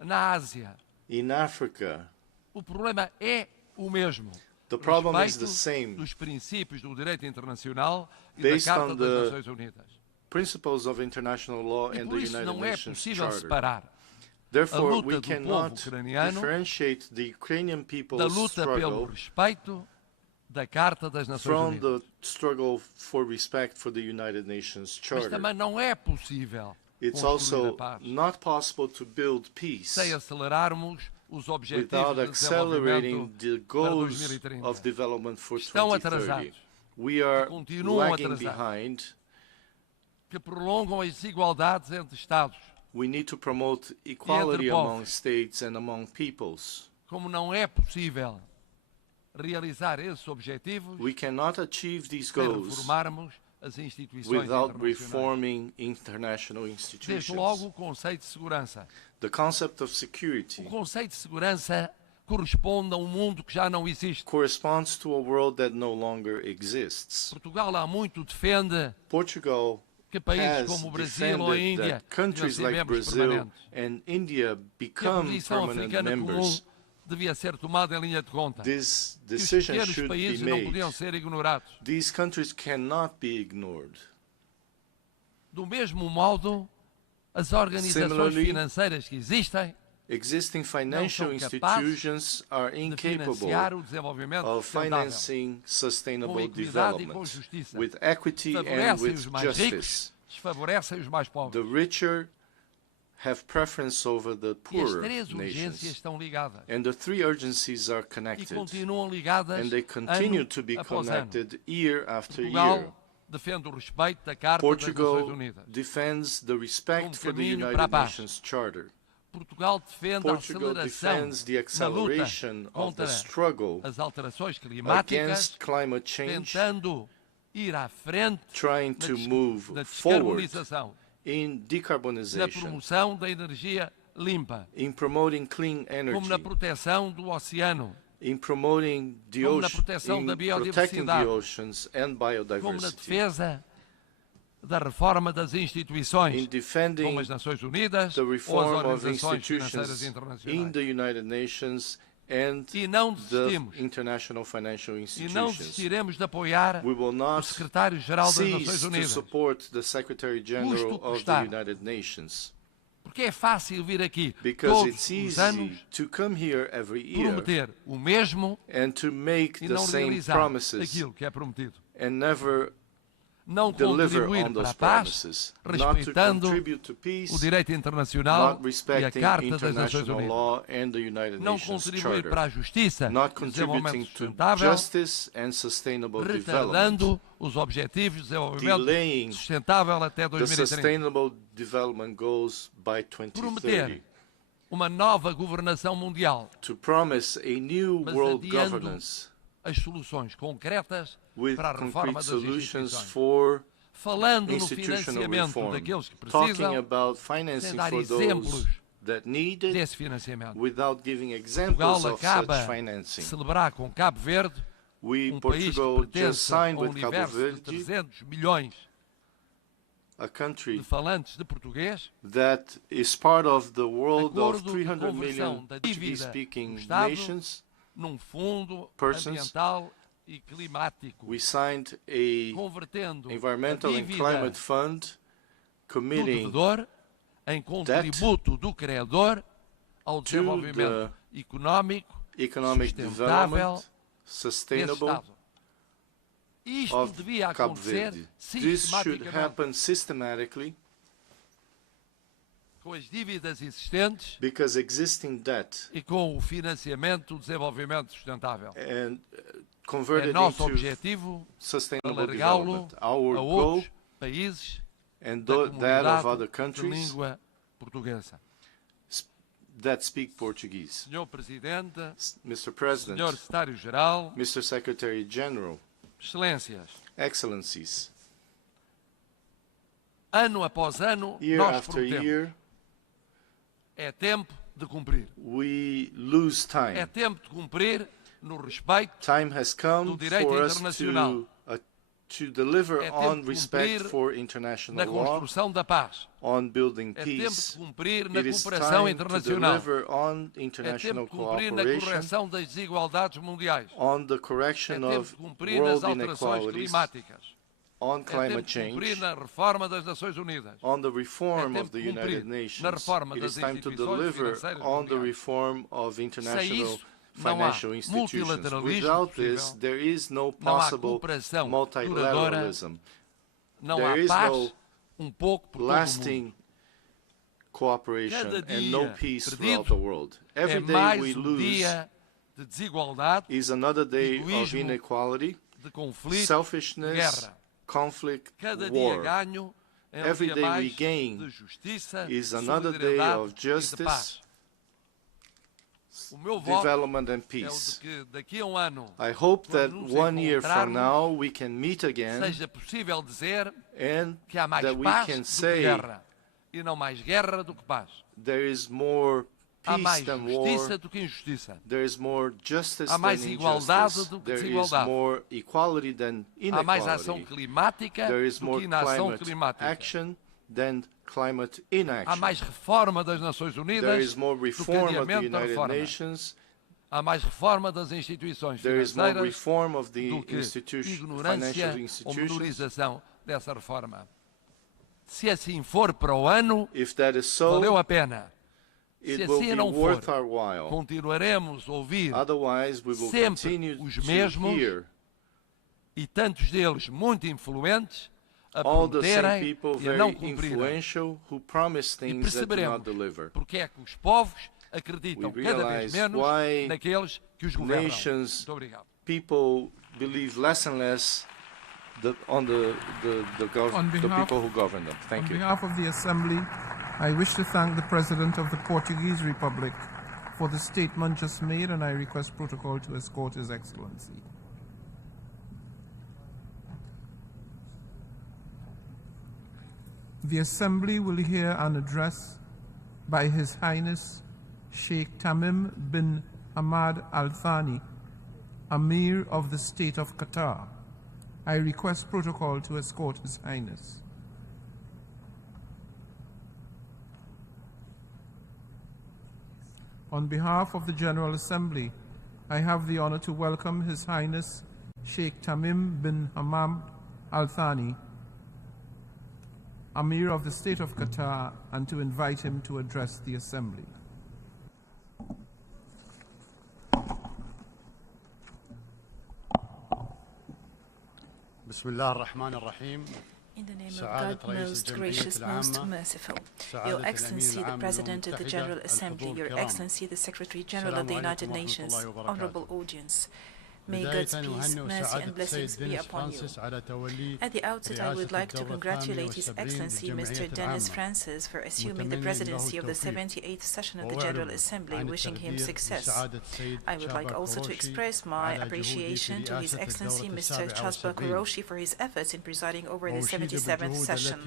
na Ásia. in Africa. O problema é o mesmo. The problem is Respeito the same. dos princípios do direito internacional e da Based Carta on das the Nações Unidas. Principles of international law E and por the isso United não é Nations possível Charter. separar Therefore, luta we do povo cannot ucraniano differentiate the Ukrainian da people's luta pelo struggle respeito da Carta das Nações from Unidas. the struggle for respect for the United Nations Mas Charter. também não é possível It's construir a also paz not possible to build peace sem acelerarmos os objetivos without de accelerating desenvolvimento the para goals 2030. of development for Estão 2030. atrasados. We are continuam lagging atrasados. behind. Que prolongam as desigualdades entre Estados. We need to promote equality povos. among states and among peoples. Como não é possível realizar esses objetivos We cannot achieve these sem goals reformarmos as instituições without internacionais. reforming international Desde institutions. logo o conceito de segurança. The concept of security O conceito de segurança corresponde a um mundo que já não existe. corresponds to a world that no longer exists. Portugal há muito defende Portugal que países has como o Brasil ou a defended Índia that countries devem ser like membros Brazil permanentes. and India Que a become posição permanent africana comum members. devia ser tomada em linha de conta. This Que os decision pequenos should be países não podiam made. ser ignorados. These countries cannot be ignored. Do mesmo modo, as organizações Similarly, financeiras que existem Existing financial não são capazes institutions are de incapable financiar o desenvolvimento of sustentável. financing sustainable Com equidade e com development justiça. with equity and Favorecem with os mais justice. ricos, desfavorecem os mais pobres. The richer have preference over the E as poorer três urgências nations. estão ligadas. And the three urgencies are E connected. continuam ligadas And they continue ano to be após ano. connected year after year. Portugal defende o respeito da Carta das Nações Portugal Unidas. defends the respect for the caminho para a United paz. Nations Charter. Portugal defende a Portugal aceleração defends the na luta acceleration of contra the struggle as alterações climáticas, against climate change, tentando ir à frente trying na, to move na forward descarbonização, in na decarbonization, promoção da energia limpa, in promoting clean como na energy, proteção do oceano, in promoting the como na ocean, proteção da in protecting the biodiversidade, oceans and como na biodiversity, defesa da reforma das in instituições, defending como as Nações Unidas the ou as reform of organizações financeiras institutions in internacionais. the United Nations and E não the desistimos. international financial E não institutions. desistiremos de apoiar We will o not secretário-geral das Nações cease to Unidas. support the Secretary General Custo of the custar. United Nations, Porque é fácil vir aqui because todos it's os easy anos to come here every year prometer o mesmo and to make e the não same realizar promises aquilo que é prometido. and never Não deliver contribuir on para those a paz, promises, not to respeitando contribute to peace, o direito internacional not e a respecting Carta das Nações international Unidas. law and the United Não Nations contribuir Charter, para a justiça not e o desenvolvimento contributing to sustentável, justice and sustainable development, retardando os objetivos de desenvolvimento delaying sustentável até the 2030. sustainable development goals by 2030, Prometer uma nova governação mundial, to promise a new mas world adiando governance as soluções concretas with para a reforma concrete das solutions instituições. for Falando no institutional financiamento reform, daqueles que talking precisam, about sem financing dar for exemplos those that need it desse financiamento. without giving examples Portugal of acaba such de financing. celebrar com Cabo Verde, We, país que Portugal, just pertence signed a with Cabo universo de Verde, 300 milhões a country de falantes de português, that is part of the world of acordo de 300 conversão million da dívida Portuguese-speaking do Estado nations. num fundo Persons. ambiental e climático, We signed a convertendo environmental a and dívida climate fund do committing devedor em contributo do credor ao desenvolvimento económico economic sustentável development, desse sustainable Estado. Isto of devia Cabo acontecer Verde. This should sistematicamente happen systematically com as dívidas existentes because existing debt e com o financiamento do desenvolvimento sustentável. and É converted nosso into objetivo sustainable alargá-lo development. Our a goal outros países and da that of comunidade other de countries língua portuguesa. that speak Portuguese. Senhor Presidente, Mr. President, Senhor Secretário-Geral, Mr. Secretary General, Excelências, Excellencies, ano após ano year nós after prometemos. year, É tempo de cumprir. we lose É time. tempo de cumprir no respeito Time has come do direito for us internacional. to deliver É tempo on de respect cumprir for na international law, construção da paz. on building É tempo de peace. cumprir na It is cooperação time to internacional. deliver on É international tempo de cumprir na cooperation, correção das desigualdades mundiais. on the É correction tempo of de cumprir nas world alterações inequalities, climáticas. on É tempo climate de cumprir change, na reforma das Nações Unidas. on the reform É of the tempo de United cumprir na Nations. reforma It das is time to instituições deliver financeiras on the mundiais. reform of international isso, não há financial institutions. multilateralismo Without this, possível. there is no Não há possible cooperação multilateralism. Não There há is paz, no pouco por todo o mundo. lasting cooperation Cada and no dia peace perdido throughout the world. É Every day mais we um lose dia de desigualdade, is another day of egoísmo, inequality, de conflito, selfishness, guerra. conflict, Cada dia war. ganho é um Every dia day we mais gain de justiça, is another day solidariedade of e de justice, paz. O meu voto development and é o de peace. que daqui a ano I hope that nos 1 year from encontrarmos, now we can meet again seja possível dizer and que há mais that we paz can do que say guerra e não mais guerra do que paz. there is more Há peace mais than justiça war, do que injustiça. there is more justice Há mais than igualdade injustice, do que there is desigualdade. more equality than Há mais ação inequality, climática there is do more que inação climate climática. action than climate Há inaction. mais reforma das Nações There Unidas is more do que reform of the adiamento da United reforma. Nations. Há mais reforma das instituições There is more financeiras reform of the do que ignorância financial ou institutions. menorização dessa reforma. Se assim for para o ano, If that is valeu so, a pena. Se it will assim be não for, worth our while. continuaremos a ouvir Otherwise, we will sempre continue os to mesmos hear e tantos deles muito influentes a all the same prometerem people e a não very cumprirem. influential who promise E things that do not perceberemos deliver. porque é que os povos acreditam We cada vez realize menos why naqueles que os governam. nations Muito obrigado. People believe less and less on the people who govern them. Thank On you. behalf of the Assembly, I wish to thank the President of the Portuguese Republic for the statement just made, and I request protocol to escort His Excellency. The Assembly will hear an address by His Highness Sheikh Tamim bin Hamad Al Thani, Amir of the State of Qatar. I request protocol to escort His Highness. On behalf of the General Assembly, I have the honor to welcome His Highness Sheikh Tamim bin Hamad Al Thani, Amir of the State of Qatar, and to invite him to address the Assembly. بسم الله الرحمن الرحيم. In the name of God, most gracious, most merciful, Your Excellency, the President of the General Assembly, Your Excellency, the Secretary General of the United Nations, honorable audience, may God's peace, mercy and blessings be upon you. At the outset, I would like to congratulate His Excellency Mr. Dennis Francis for assuming the presidency of the 78th session of the General Assembly, wishing him success. I would like also to express my appreciation to His Excellency Mr. Chasba Kuroshi for his efforts in presiding over the 77th session.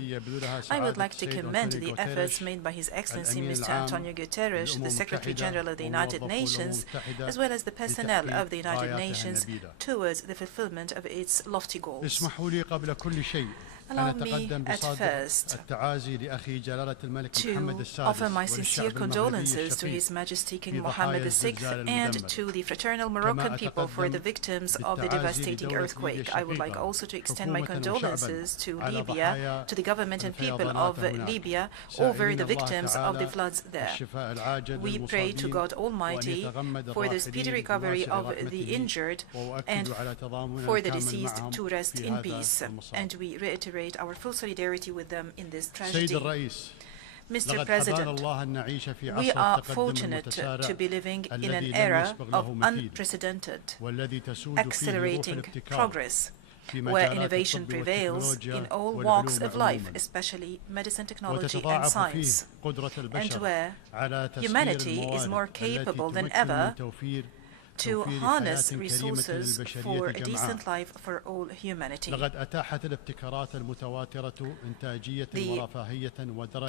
I would like to commend the efforts made by His Excellency Mr. Antonio Guterres, the Secretary General of the United Nations, as well as the personnel of the United Nations towards the fulfillment of its lofty goals. Allow me at first to offer my sincere condolences to His Majesty King Mohammed VI and to the fraternal Moroccan people for the victims of the devastating earthquake. I would like also to extend my condolences to Libya, to the government and people of Libya over the victims of the floods there. We pray to God Almighty for the speedy recovery of the injured and for the deceased to rest in peace. And we reiterate our full solidarity with them in this tragedy. Mr. President, we are fortunate to be living in an era of unprecedented, accelerating progress, where innovation prevails in all walks of life, especially medicine, technology and science, and where humanity is more capable than ever to harness resources for a decent life for all humanity. The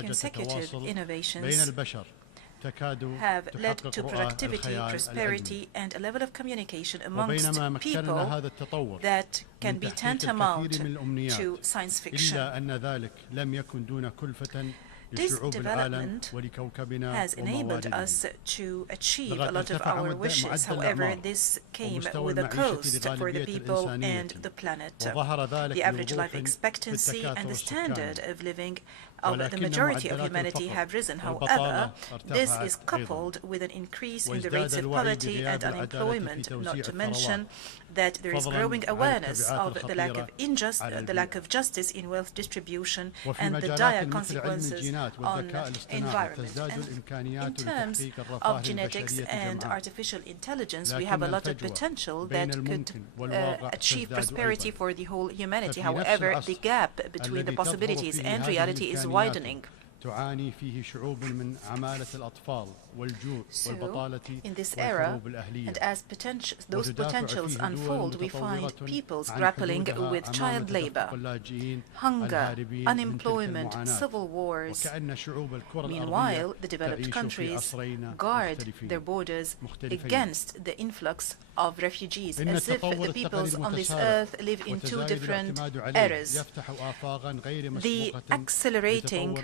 consecutive innovations have led to productivity, prosperity, and a level of communication amongst people that can be tantamount to science fiction. This development has enabled us to achieve a lot of our wishes. However, this came with a cost for the people and the planet. The average life expectancy and the standard of living of the majority of humanity have risen. However, this is coupled with an increase in the rates of poverty and unemployment, not to mention that there is growing awareness of the lack of justice in wealth distribution and the dire consequences on environment. And in terms of genetics and artificial intelligence, we have a lot of potential that could achieve prosperity for the whole humanity. However, the gap between the possibilities and reality is widening. So, in this era, and as those potentials unfold, we find peoples grappling with child labor, hunger, unemployment, civil wars. Meanwhile, the developed countries guard their borders against the influx of refugees, as if the peoples on this earth live in two different eras. The accelerating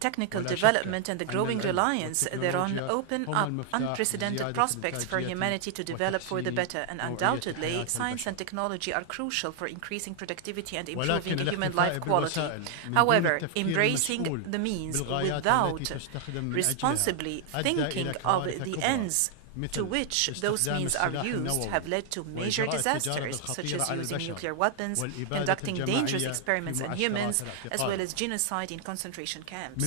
technical development and the growing reliance thereon open up unprecedented prospects for humanity to develop for the better, and undoubtedly science and technology are crucial for increasing productivity and improving human life quality. However, embracing the means without responsibly thinking of the ends to which those means are used have led to major disasters, such as using nuclear weapons, conducting dangerous experiments on humans, as well as genocide in concentration camps.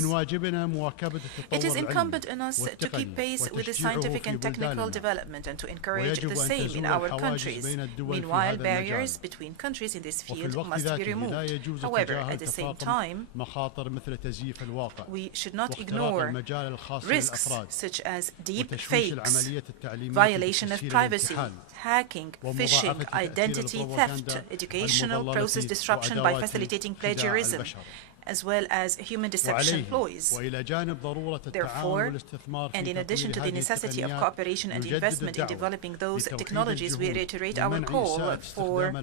It is incumbent on us to keep pace with the scientific and technical development and to encourage the same in our countries. Meanwhile, barriers between countries in this field must be removed. However, at the same time, we should not ignore risks such as deep fakes, violation of privacy, hacking, phishing, identity theft, educational process disruption by facilitating plagiarism, as well as human deception ploys. Therefore, and in addition to the necessity of cooperation and investment in developing those technologies, we reiterate our call for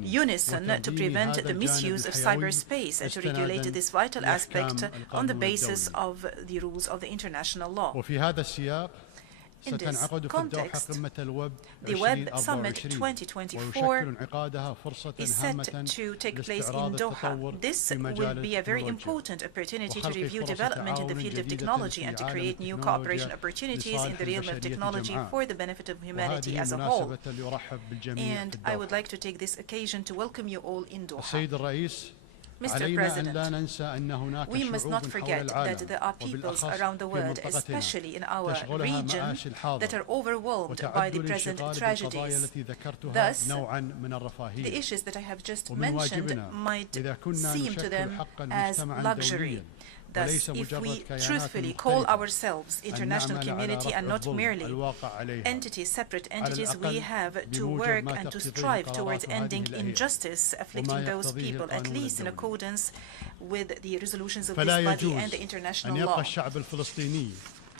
unison to prevent the misuse of cyberspace and to regulate this vital aspect on the basis of the rules of the international law. In this context, the Web Summit 2024 is set to take place in Doha. This will be a very important opportunity to review development in the field of technology and to create new cooperation opportunities in the realm of technology for the benefit of humanity as a whole. And I would like to take this occasion to welcome you all in Doha. Mr. President, we must not forget that there are peoples around the world, especially in our region, that are overwhelmed by the present tragedies. Thus, the issues that I have just mentioned might seem to them as luxury. Thus, if we truthfully call ourselves international community and not merely entities, separate entities, we have to work and to strive towards ending injustice afflicting those people, at least in accordance with the resolutions of this body and the international law.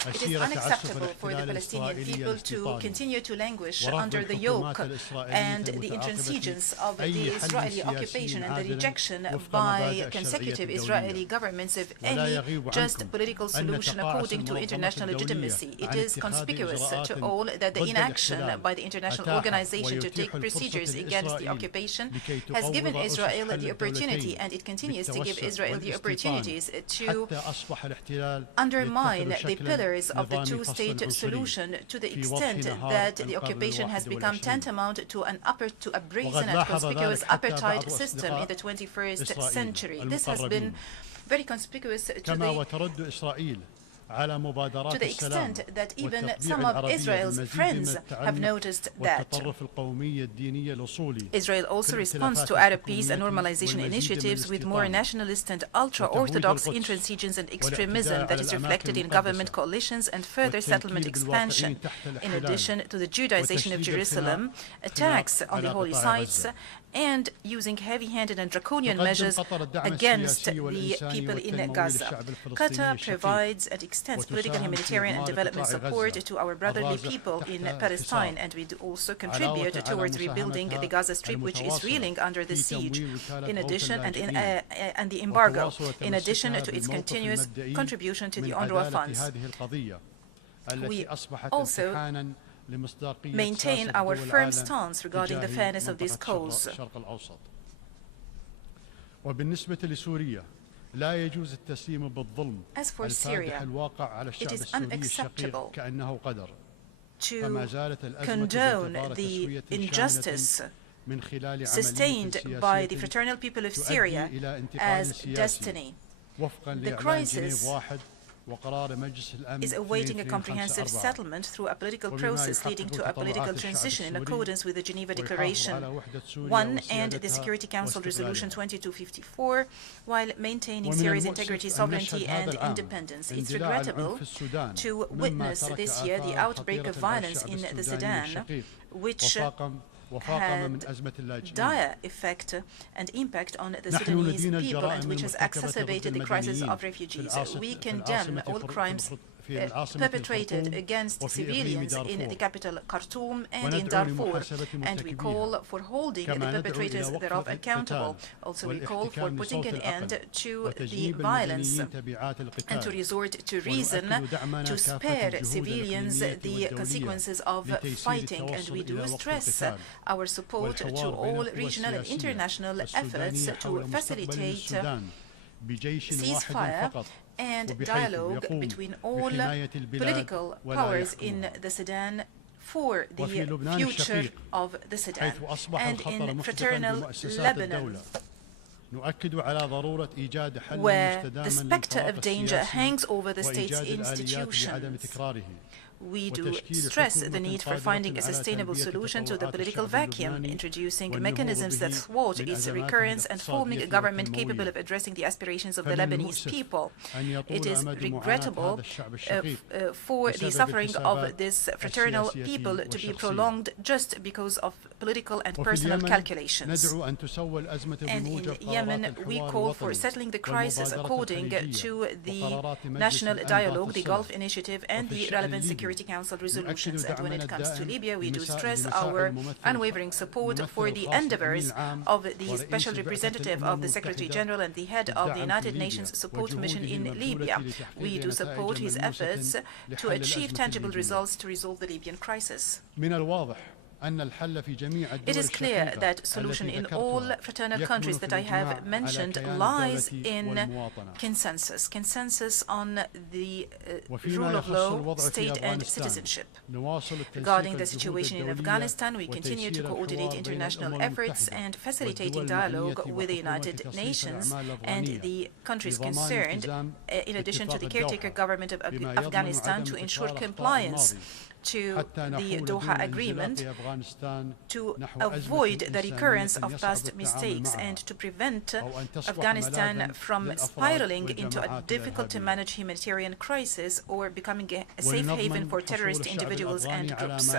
It is unacceptable for the Palestinian people to continue to languish under the yoke and the intransigence of the Israeli occupation and the rejection by consecutive Israeli governments of any just political solution according to international legitimacy. It is conspicuous to all that the inaction by the international organization to take procedures against the occupation has given Israel the opportunity, and it continues to give Israel the opportunities to undermine the pillars of the two-state solution to the extent that the occupation has become tantamount to a brazen and conspicuous apartheid system in the 21st century. This has been very conspicuous to the extent that even some of Israel's friends have noticed that. Israel also responds to Arab peace and normalization initiatives with more nationalist and ultra-Orthodox intransigence and extremism that is reflected in government coalitions and further settlement expansion. In addition to the Judaization of Jerusalem, attacks on the holy sites, and using heavy-handed and draconian measures against the people in Gaza. Qatar provides and extends political, humanitarian and development support to our brotherly people in Palestine, and we do also contribute towards rebuilding the Gaza Strip, which is reeling under the siege, in addition, and the embargo, in addition to its continuous contribution to the UNRWA funds. We also maintain our firm stance regarding the fairness of this cause. As for Syria, it is unacceptable to condone the injustice sustained by the fraternal people of Syria as destiny. The crisis is awaiting a comprehensive settlement through a political process leading to a political transition in accordance with the Geneva Declaration 1 and the Security Council Resolution 2254, while maintaining Syria's integrity, sovereignty and independence. It's regrettable to witness this year the outbreak of violence in the Sudan, which had dire effect and impact on the Sudanese people and which has exacerbated the crisis of refugees. We condemn all crimes perpetrated against civilians in the capital Khartoum and in Darfur, and we call for holding the perpetrators thereof accountable. Also, we call for putting an end to the violence and to resort to reason to spare civilians the consequences of fighting, and we do stress our support to all regional and international efforts to facilitate ceasefire and dialogue between all political powers in the Sudan for the future of the Sudan. And in fraternal Lebanon, where the specter of danger hangs over the state's institutions, we do stress the need for finding a sustainable solution to the political vacuum, introducing mechanisms that thwart its recurrence and forming a government capable of addressing the aspirations of the Lebanese people. It is regrettable for the suffering of this fraternal people to be prolonged just because of political and personal calculations. And in Yemen, we call for settling the crisis according to the National Dialogue, the Gulf Initiative, and the relevant Security Council resolutions. And when it comes to Libya, we do stress our unwavering support for the endeavors of the Special Representative of the Secretary General and the head of the United Nations Support Mission in Libya. We do support his efforts to achieve tangible results to resolve the Libyan crisis. It is clear that solution in all fraternal countries that I have mentioned lies in consensus on the rule of law, state and citizenship. Regarding the situation in Afghanistan, we continue to coordinate international efforts and facilitating dialogue with the United Nations and the countries concerned, in addition to the caretaker government of Afghanistan, to ensure compliance to the Doha Agreement, to avoid the recurrence of past mistakes and to prevent Afghanistan from spiraling into a difficult-to-manage humanitarian crisis or becoming a safe haven for terrorist individuals and groups.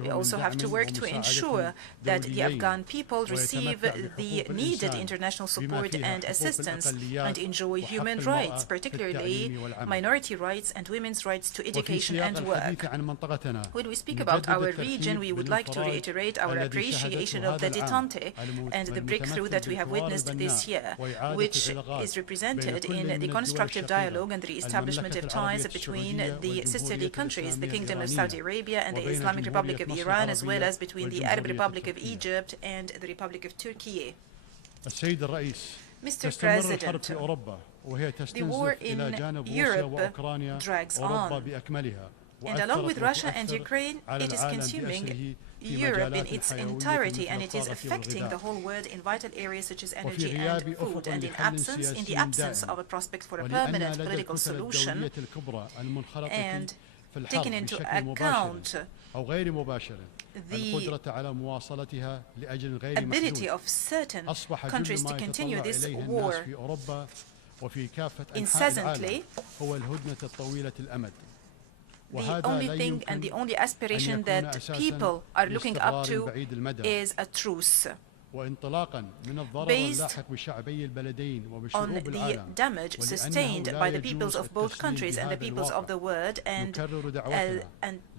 We also have to work to ensure that the Afghan people receive the needed international support and assistance and enjoy human rights, particularly minority rights and women's rights to education and work. When we speak about our region, we would like to reiterate our appreciation of the détente and the breakthrough that we have witnessed this year, which is represented in the constructive dialogue and the establishment of ties between the sisterly countries, the Kingdom of Saudi Arabia and the Islamic Republic of Iran, as well as between the Arab Republic of Egypt and the Republic of Turkey. Mr. President, the war in Europe drags on. And along with Russia and Ukraine, it is consuming Europe in its entirety, and it is affecting the whole world in vital areas such as energy and food. And in the absence of a prospect for a permanent political solution, and taking into account the ability of certain countries to continue this war incessantly, the only thing and the only aspiration that people are looking up to is a truce. based on the damage sustained by the peoples of both countries and the peoples of the world, and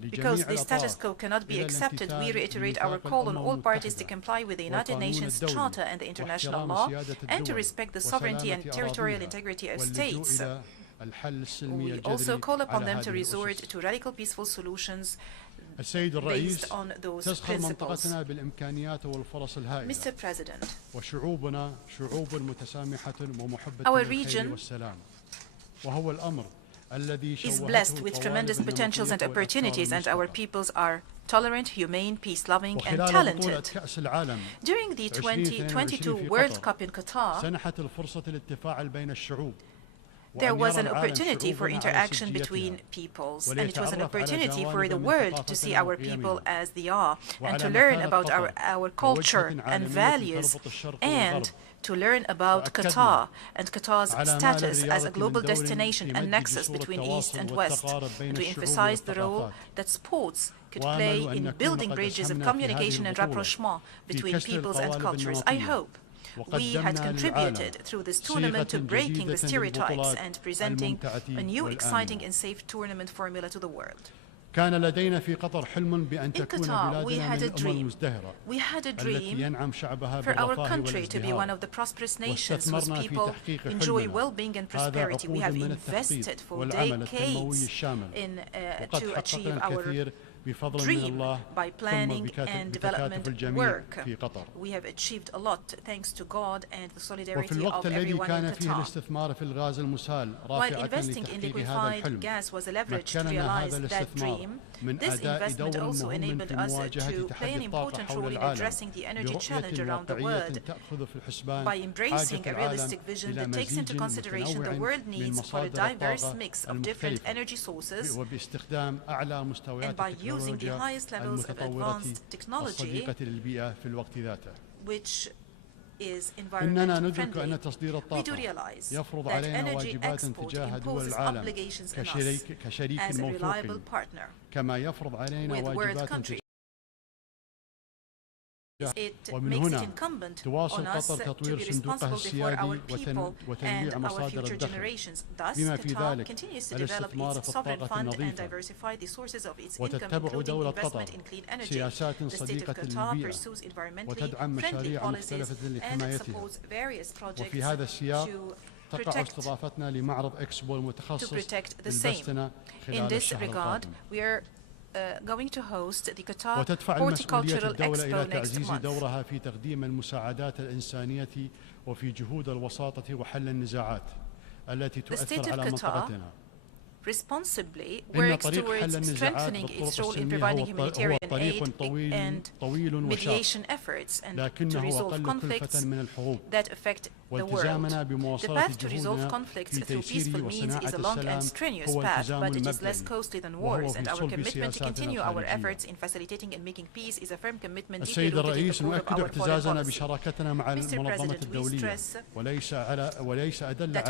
because the status quo cannot be accepted, we reiterate our call on all parties to comply with the United Nations Charter and the international law, and to respect the sovereignty and territorial integrity of states. We also call upon them to resort to radical peaceful solutions based on those principles. Mr. President, our region is blessed with tremendous potentials and opportunities, and our peoples are tolerant, humane, peace-loving, and talented. During the 2022 World Cup in Qatar, there was an opportunity for interaction between peoples, and it was an opportunity for the world to see our people as they are, and to learn about our culture and values, and to learn about Qatar and Qatar's status as a global destination and nexus between East and West, and we emphasize the role that sports could play in building bridges of communication and rapprochement between peoples and cultures. I hope we had contributed through this tournament to breaking the stereotypes and presenting a new, exciting and safe tournament formula to the world. In Qatar, we had a dream. We had a dream for our country to be one of the prosperous nations whose people enjoy well-being and prosperity. We have invested for decades to achieve our dream by planning and development work. We have achieved a lot thanks to God and the solidarity of everyone in Qatar. While investing in liquefied gas was a leverage to realize that dream, this investment also enabled us to play an important role in addressing the energy challenge around the world by embracing a realistic vision that takes into consideration the world needs for a diverse mix of different energy sources, and by using the highest levels of advanced technology, which is environment friendly. We do realize that energy export imposes obligations on us as a reliable partner with world countries. It makes it incumbent on us to be responsible before our people and our future generations. Thus, Qatar continues to develop its sovereign fund and diversify the sources of its income, including investment in clean energy. The state of Qatar pursues environmentally friendly policies and supports various projects to protect the same. In this regard, we are going to host the Qatar Horticultural Expo next month. The state of Qatar responsibly works towards strengthening its role in providing humanitarian aid and mediation efforts and to resolve conflicts that affect the world. The path to resolve conflicts through peaceful means is a long and strenuous path, but it is less costly than wars, and our commitment to continue our efforts in facilitating and making peace is a firm commitment deeply rooted in the core of our foreign policy. Mr. President, we stress that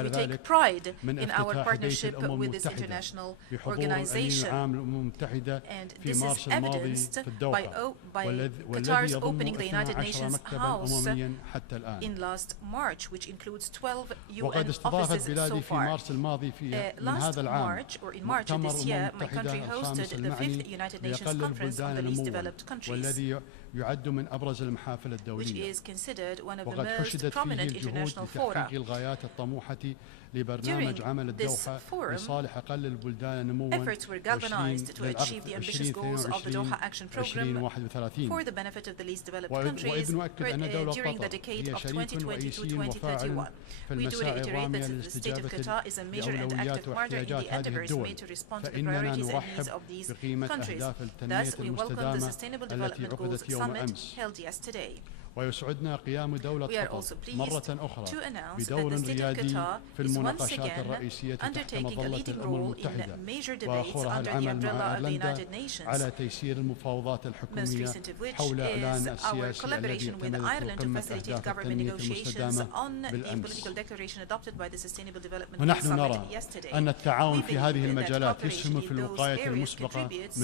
we take pride in our partnership with this international organization, and this is evidenced by Qatar's opening the United Nations House in last March, which includes 12 UN offices so far. Last March, or in March of this year, my country hosted the 5th United Nations Conference on the Least Developed Countries, which is considered one of the most prominent international fora. During this forum, efforts were galvanized to achieve the ambitious goals of the Doha Action Programme for the benefit of the least developed countries during the decade of 2020 to 2031. We do reiterate that the state of Qatar is a major and active partner in the endeavors made to respond to the priorities and needs of these countries. Thus, we welcome the Sustainable Development Goals Summit held yesterday. We are also pleased to announce that the state of Qatar is once again undertaking a leading role in major debates under the umbrella of the United Nations, most recent of which is our collaboration with Ireland to facilitate government negotiations on the political declaration adopted by the Sustainable Development Goals Summit yesterday. We believe that cooperation in those areas contributes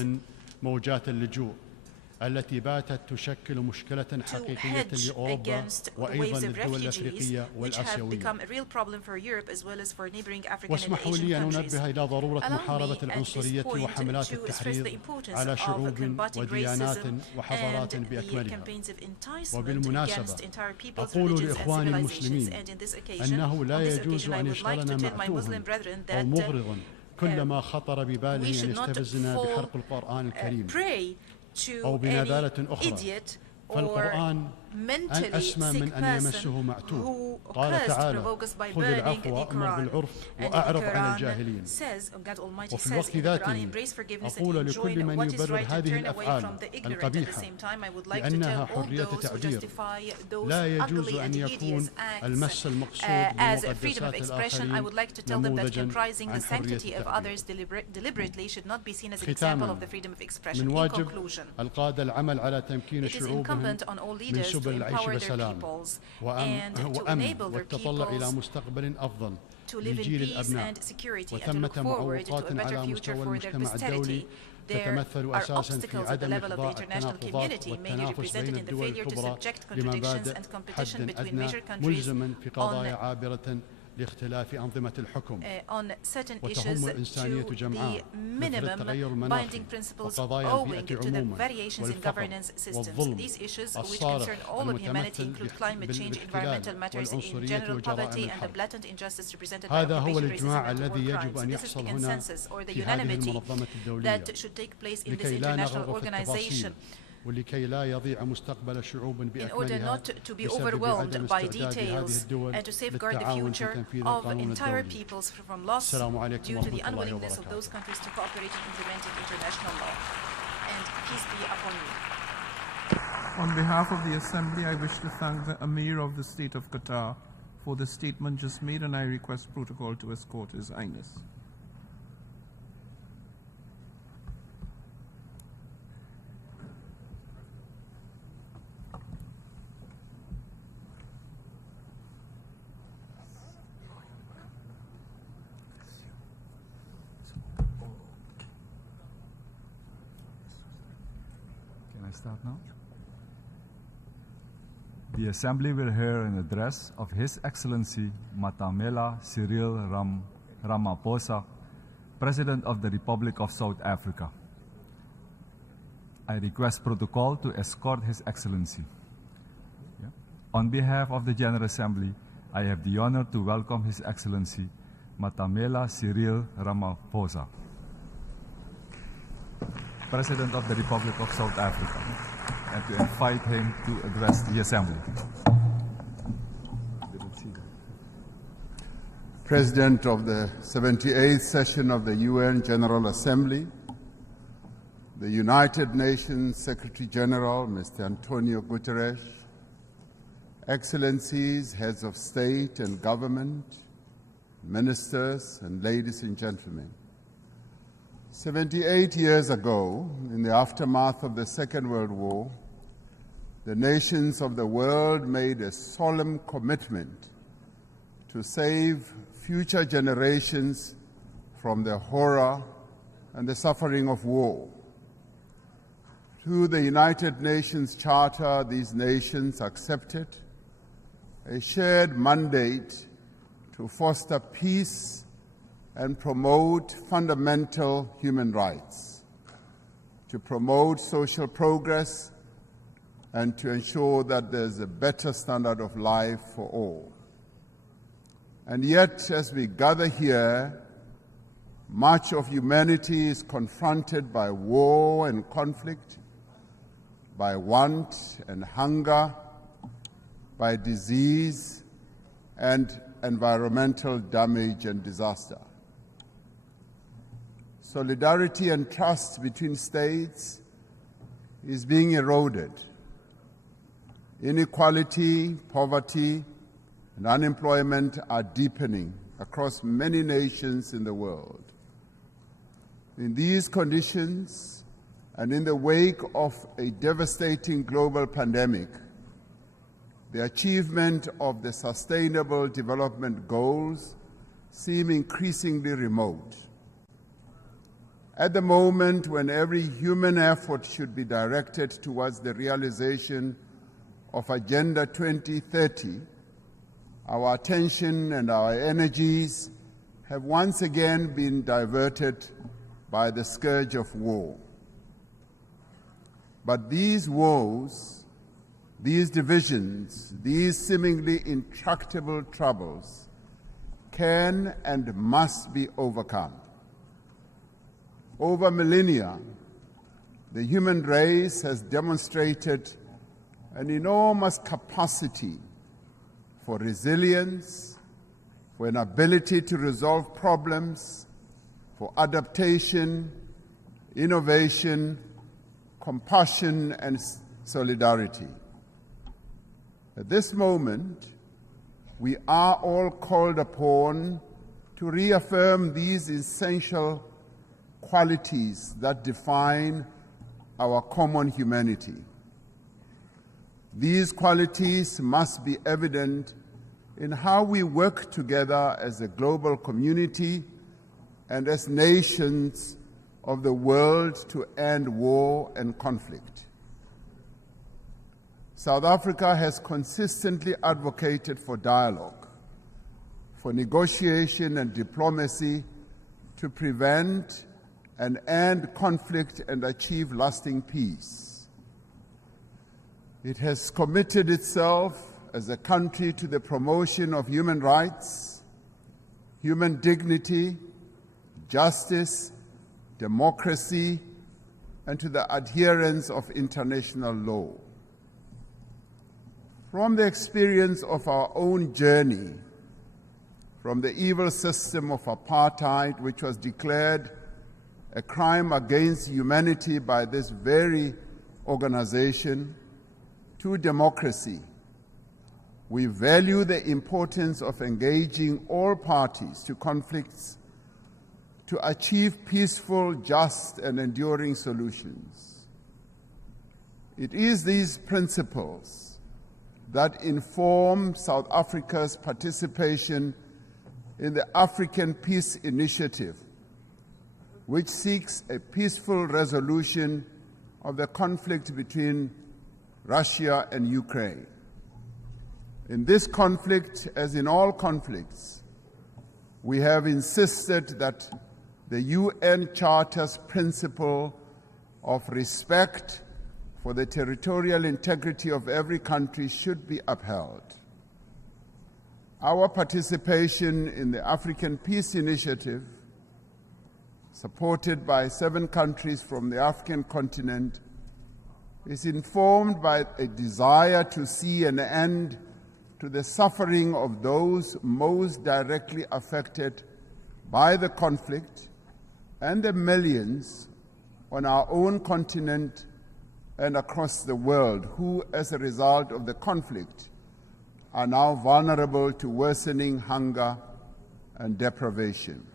التي باتت تشكل مشكلة حقيقية لأوروبا وأيضا للدول الأفريقية والآسيوية. واسمحوا لي أن أنبه إلى ضرورة محاربة العنصرية وحملات التحريض على شعوب وديانات وحضارات بأكملها. وبالمناسبة أقول لإخواني المسلمين أنه لا يجوز أن يشغلنا معتوه أو مغرض كلما خطر بباله أن يستفزنا بحرق القرآن الكريم أو بنذالة أخرى. فالقرآن أسمى من أن يمسه معتوه. قال تعالى: خذ العفو وأمر بالعرف وأعرض عن الجاهلين. وفي الوقت ذاته أقول لكل من يبرر هذه الأفعال القبيحة بأنها حرية تعبير، لا يجوز أن يكون المس المقصود بمقدسات الآخرين نموذجا عن حرية التعبير. ختاما، من واجب القادة العمل على تمكين الشعوب من سبل العيش بسلام وأمن والتطلع إلى مستقبل أفضل لجيل الأبناء. وثمة معوقات على مستوى المجتمع الدولي تتمثل أساسا في عدم إخضاع التناقضات والتنافس بين الدول الكبرى لمبادئ حد أدنى ملزما في قضايا عابرة لاختلاف أنظمة الحكم. وتهم الإنسانية جمعاء مثل التغير المناخي وقضايا البيئة عموما والفقر والظلم الصارخ المتمثل بالاحتلال والعنصرية وجرائم الحرب. هذا هو الإجماع الذي يجب أن يحصل هنا في هذه المنظمة الدولية لكي لا نغرق في التفاصيل ولكي لا يضيع مستقبل شعوب بأكملها بسبب عدم استعداد هذه الدول للتعاون في تنفيذ القانون الدولي. السلام عليكم ورحمة الله وبركاته. On behalf of the Assembly, I wish to thank the Emir of the State of Qatar for the statement just made, and I request protocol to escort His Highness. Start now. The Assembly will hear an address of His Excellency Matamela Cyril Ramaphosa, President of the Republic of South Africa. I request protocol to escort His Excellency. Yeah. On behalf of the General Assembly, I have the honor to welcome His Excellency Matamela Cyril Ramaphosa, President of the Republic of South Africa, and to invite him to address the Assembly. President of the 78th session of the UN General Assembly, the United Nations Secretary General, Mr. Antonio Guterres, Excellencies, Heads of State and Government, Ministers, and ladies and gentlemen. 78 years ago, in the aftermath of the Second World War, the nations of the world made a solemn commitment to save future generations from the horror and the suffering of war. Through the United Nations Charter, these nations accepted a shared mandate to foster peace and promote fundamental human rights, to promote social progress, and to ensure that there's a better standard of life for all. And yet, as we gather here, much of humanity is confronted by war and conflict, by want and hunger, by disease and environmental damage and disaster. Solidarity and trust between states is being eroded. Inequality, poverty, and unemployment are deepening across many nations in the world. In these conditions, and in the wake of a devastating global pandemic, the achievement of the Sustainable Development Goals seem increasingly remote. At the moment when every human effort should be directed towards the realization of Agenda 2030, our attention and our energies have once again been diverted by the scourge of war. But these woes, these divisions, these seemingly intractable troubles can and must be overcome. Over millennia, the human race has demonstrated an enormous capacity for resilience, for an ability to resolve problems, for adaptation, innovation, compassion, and solidarity. At this moment, we are all called upon to reaffirm these essential qualities that define our common humanity. These qualities must be evident in how we work together as a global community and as nations of the world to end war and conflict. South Africa has consistently advocated for dialogue, for negotiation and diplomacy to prevent and end conflict and achieve lasting peace. It has committed itself as a country to the promotion of human rights, human dignity, justice, democracy, and to the adherence of international law. From the experience of our own journey, from the evil system of apartheid, which was declared a crime against humanity by this very organization, to democracy, we value the importance of engaging all parties to conflicts to achieve peaceful, just, and enduring solutions. It is these principles that inform South Africa's participation in the African Peace Initiative, which seeks a peaceful resolution of the conflict between Russia and Ukraine. In this conflict, as in all conflicts, we have insisted that the UN Charter's principle of respect for the territorial integrity of every country should be upheld. Our participation in the African Peace Initiative, supported by 7 countries from the African continent, is informed by a desire to see an end to the suffering of those most directly affected by the conflict and the millions on our own continent and across the world who, as a result of the conflict, are now vulnerable to worsening hunger and deprivation.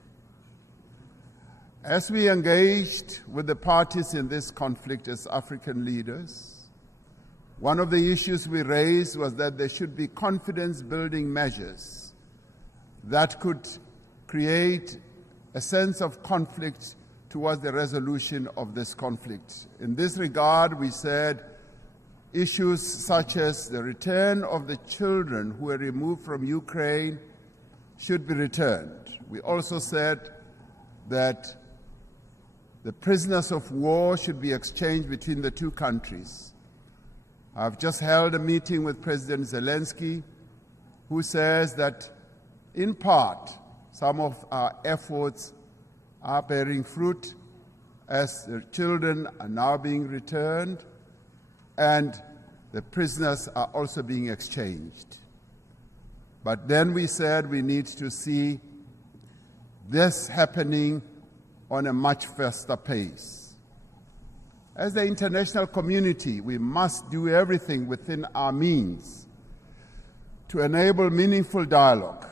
As we engaged with the parties in this conflict as African leaders, one of the issues we raised was that there should be confidence-building measures that could create a sense of conflict towards the resolution of this conflict. In this regard, we said issues such as the return of the children who were removed from Ukraine should be returned. We also said that the prisoners of war should be exchanged between the 2 countries. I've just held a meeting with President Zelengsky, who says that, in part, some of our efforts are bearing fruit as the children are now being returned and the prisoners are also being exchanged. But then we said we need to see this happening on a much faster pace. As the international community, we must do everything within our means to enable meaningful dialogue,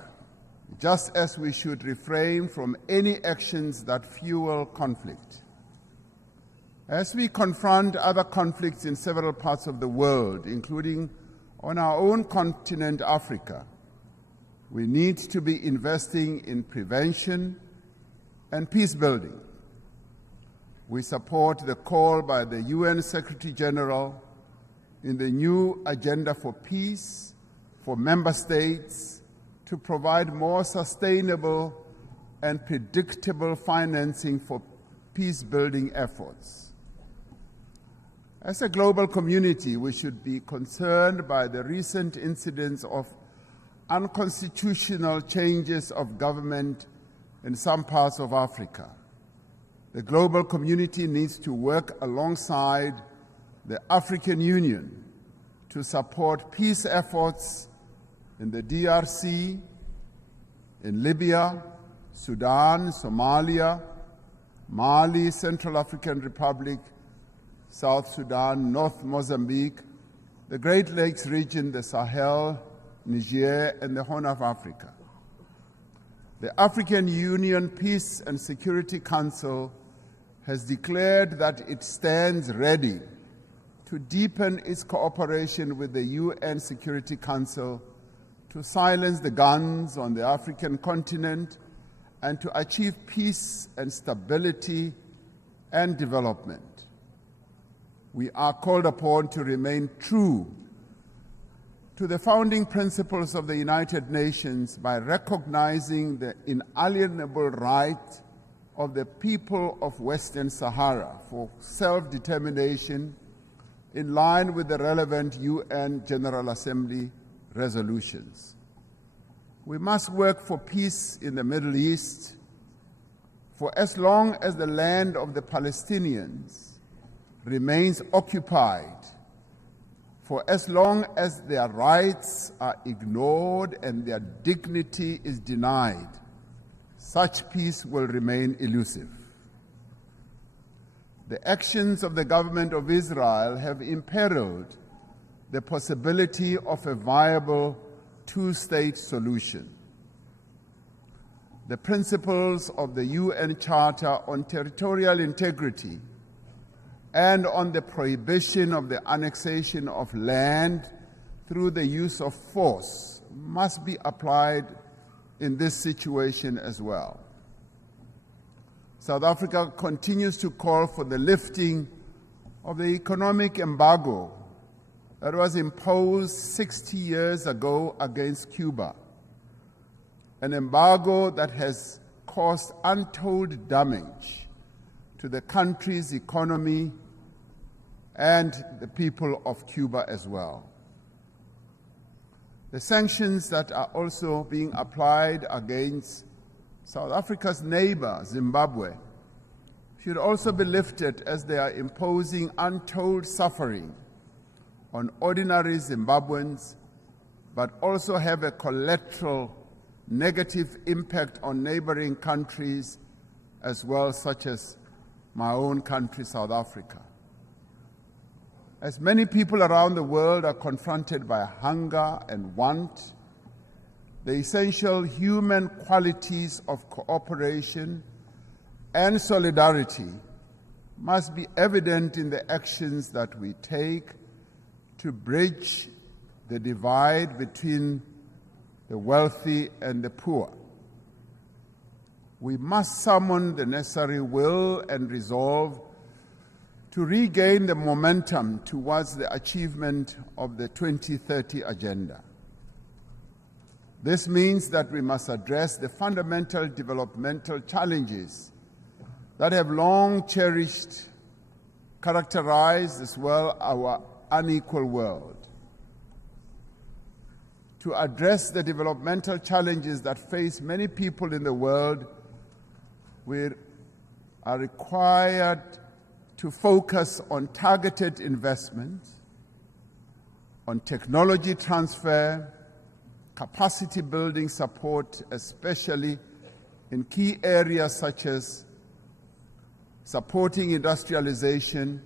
just as we should refrain from any actions that fuel conflict. As we confront other conflicts in several parts of the world, including on our own continent, Africa, we need to be investing in prevention and peace building. We support the call by the UN Secretary General in the new Agenda for Peace for member states to provide more sustainable and predictable financing for peace-building efforts. As a global community, we should be concerned by the recent incidents of unconstitutional changes of government in some parts of Africa. The global community needs to work alongside the African Union to support peace efforts in the DRC, in Libya, Sudan, Somalia, Mali, Central African Republic, South Sudan, North Mozambique, the Great Lakes region, the Sahel, Niger, and the Horn of Africa. The African Union Peace and Security Council has declared that it stands ready to deepen its cooperation with the UN Security Council to silence the guns on the African continent and to achieve peace and stability and development. We are called upon to remain true to the founding principles of the United Nations by recognizing the inalienable right of the people of Western Sahara for self-determination in line with the relevant UN General Assembly resolutions. We must work for peace in the Middle East for as long as the land of the Palestinians remains occupied, for as long as their rights are ignored and their dignity is denied, such peace will remain elusive. The actions of the government of Israel have imperiled the possibility of a viable two-state solution. The principles of the UN Charter on Territorial Integrity and on the prohibition of the annexation of land through the use of force must be applied in this situation as well. South Africa continues to call for the lifting of the economic embargo that was imposed 60 years ago against Cuba, an embargo that has caused untold damage to the country's economy and the people of Cuba as well. The sanctions that are also being applied against South Africa's neighbor, Zimbabwe, should also be lifted as they are imposing untold suffering on ordinary Zimbabweans, but also have a collateral negative impact on neighboring countries as well, such as my own country, South Africa. As many people around the world are confronted by hunger and want, the essential human qualities of cooperation and solidarity must be evident in the actions that we take to bridge the divide between the wealthy and the poor. We must summon the necessary will and resolve to regain the momentum towards the achievement of the 2030 Agenda. This means that we must address the fundamental developmental challenges that have long characterized as well our unequal world. To address the developmental challenges that face many people in the world, we are required to focus on targeted investment, on technology transfer, capacity building support, especially in key areas such as supporting industrialization,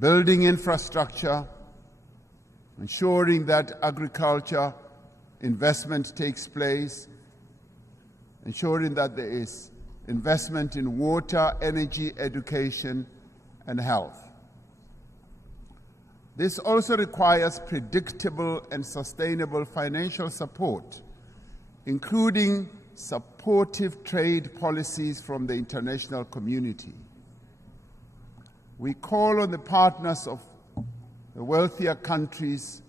building infrastructure, ensuring that agriculture investment takes place, ensuring that there is investment in water, energy, education, and health. This also requires predictable and sustainable financial support, including supportive trade policies from the international community. We call on the partners of the wealthier countries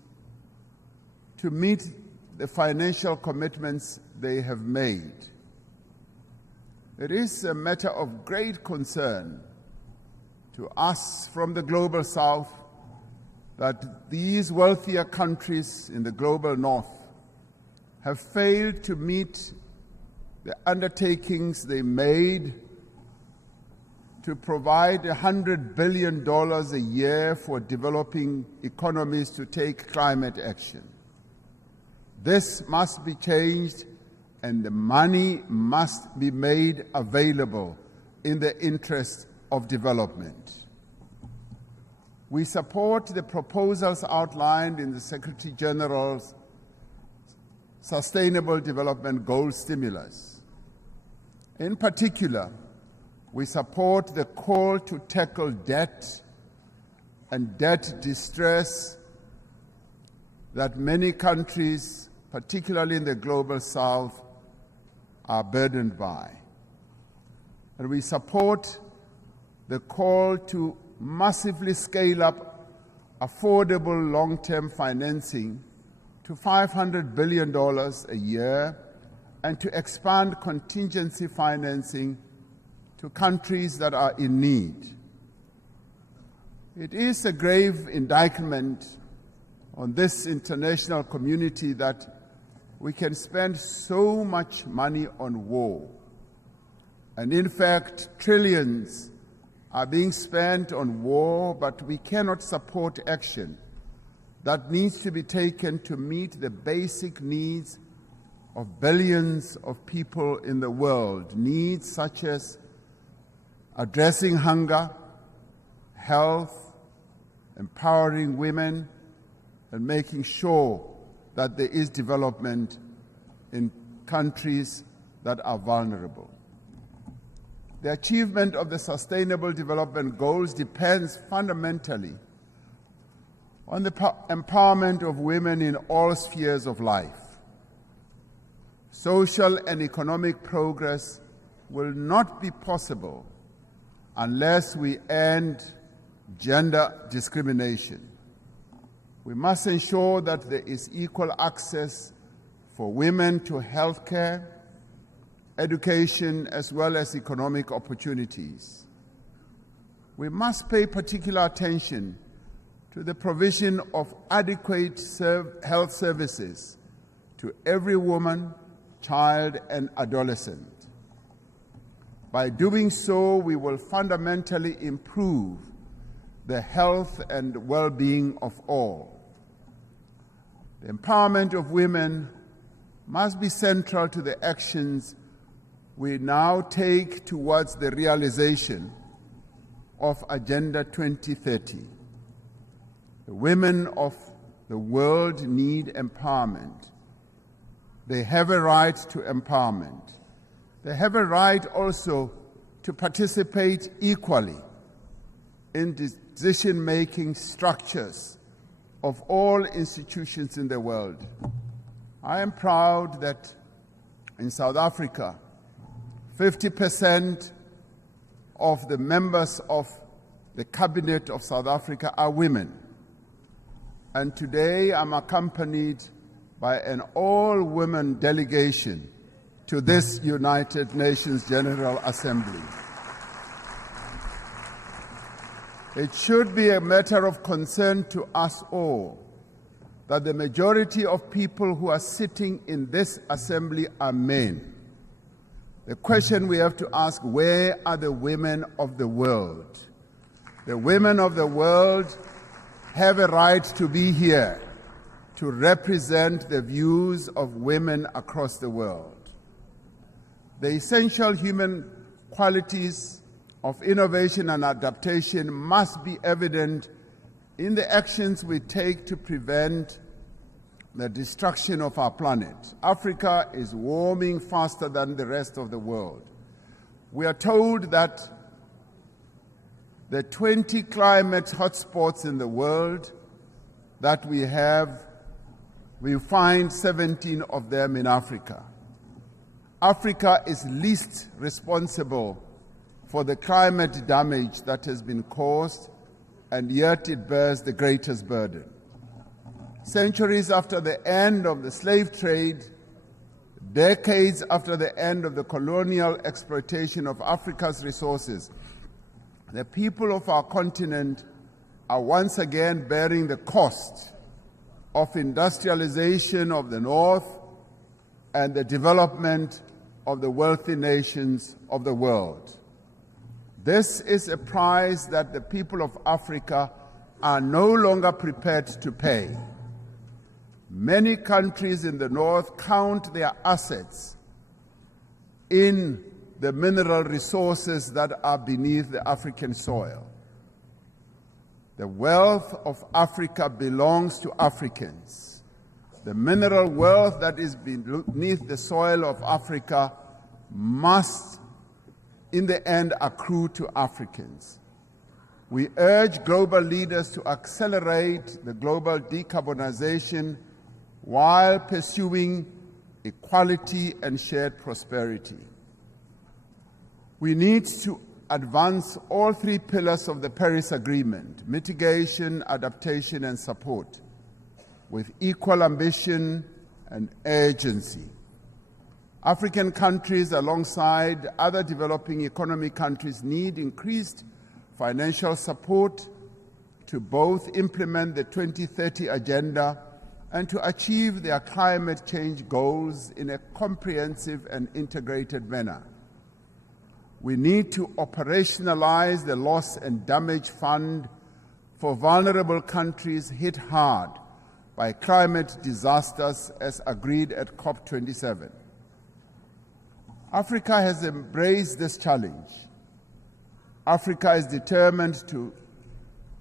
to meet the financial commitments they have made. It is a matter of great concern to us from the Global South that these wealthier countries in the Global North have failed to meet the undertakings they made to provide $100 billion a year for developing economies to take climate action. This must be changed, and the money must be made available in the interest of development. We support the proposals outlined in the Secretary General's Sustainable Development Goals stimulus. In particular, we support the call to tackle debt and debt distress that many countries, particularly in the Global South, are burdened by. And we support the call to massively scale up affordable long-term financing to $500 billion a year and to expand contingency financing to countries that are in need. It is a grave indictment on this international community that we can spend so much money on war. And in fact, trillions are being spent on war, but we cannot support action that needs to be taken to meet the basic needs of billions of people in the world, needs such as addressing hunger, health, empowering women, and making sure that there is development in countries that are vulnerable. The achievement of the Sustainable Development Goals depends fundamentally on the empowerment of women in all spheres of life. Social and economic progress will not be possible unless we end gender discrimination. We must ensure that there is equal access for women to health care, education, as well as economic opportunities. We must pay particular attention to the provision of adequate health services to every woman, child, and adolescent. By doing so, we will fundamentally improve the health and well-being of all. The empowerment of women must be central to the actions we now take towards the realization of Agenda 2030. The women of the world need empowerment. They have a right to empowerment. They have a right also to participate equally in decision-making structures of all institutions in the world. I am proud that in South Africa, 50% of the members of the Cabinet of South Africa are women. And today I'm accompanied by an all-women delegation to this United Nations General Assembly. It should be a matter of concern to us all that the majority of people who are sitting in this assembly are men. The question we have to ask, where are the women of the world? The women of the world have a right to be here to represent the views of women across the world. The essential human qualities of innovation and adaptation must be evident in the actions we take to prevent the destruction of our planet. Africa is warming faster than the rest of the world. We are told that the 20 climate hotspots in the world that we have, we find 17 of them in Africa. Africa is least responsible for the climate damage that has been caused, and yet it bears the greatest burden. Centuries after the end of the slave trade, decades after the end of the colonial exploitation of Africa's resources, the people of our continent are once again bearing the cost of industrialization of the North and the development of the wealthy nations of the world. This is a price that the people of Africa are no longer prepared to pay. Many countries in the North count their assets in the mineral resources that are beneath the African soil. The wealth of Africa belongs to Africans. The mineral wealth that is beneath the soil of Africa must, in the end, accrue to Africans. We urge global leaders to accelerate the global decarbonization while pursuing equality and shared prosperity. We need to advance all three pillars of the Paris Agreement: mitigation, adaptation, and support, with equal ambition and urgency. African countries, alongside other developing economy countries, need increased financial support to both implement the 2030 Agenda and to achieve their climate change goals in a comprehensive and integrated manner. We need to operationalize the Loss and Damage Fund for vulnerable countries hit hard by climate disasters as agreed at COP27. Africa has embraced this challenge. Africa is determined to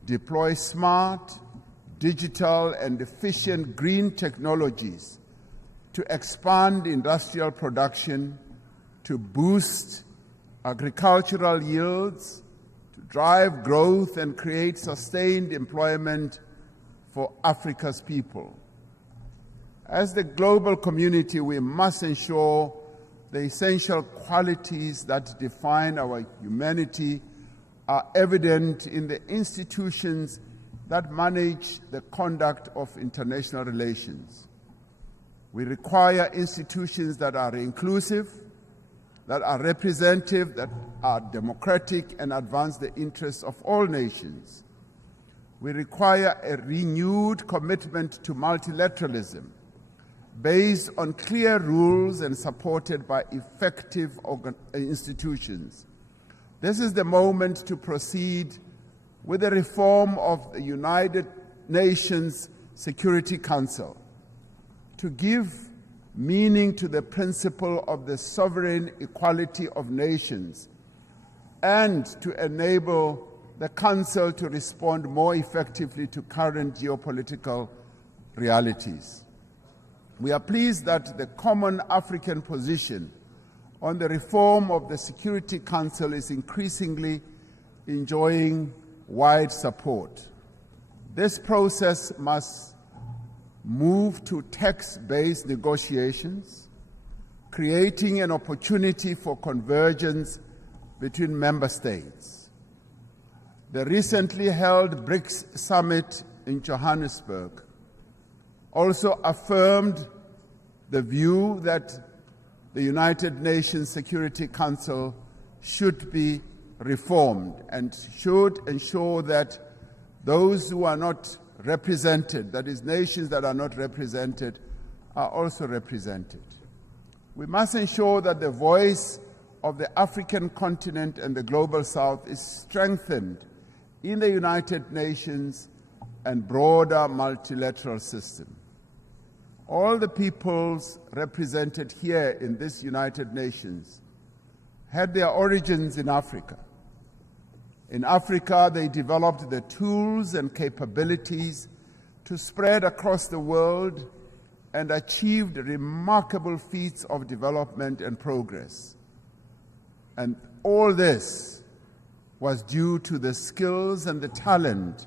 deploy smart, digital, and efficient green technologies to expand industrial production, to boost agricultural yields, to drive growth and create sustained employment for Africa's people. As the global community, we must ensure the essential qualities that define our humanity are evident in the institutions that manage the conduct of international relations. We require institutions that are inclusive, that are representative, that are democratic, and advance the interests of all nations. We require a renewed commitment to multilateralism based on clear rules and supported by effective institutions. This is the moment to proceed with the reform of the United Nations Security Council, to give meaning to the principle of the sovereign equality of nations, and to enable the Council to respond more effectively to current geopolitical realities. We are pleased that the common African position on the reform of the Security Council is increasingly enjoying wide support. This process must move to text-based negotiations, creating an opportunity for convergence between member states. The recently held BRICS summit in Johannesburg also affirmed the view that the United Nations Security Council should be reformed and should ensure that those who are not represented, that is, nations that are not represented, are also represented. We must ensure that the voice of the African continent and the global south is strengthened in the United Nations and broader multilateral system. All the peoples represented here in this United Nations had their origins in Africa. In Africa, they developed the tools and capabilities to spread across the world and achieved remarkable feats of development and progress. And all this was due to the skills and the talent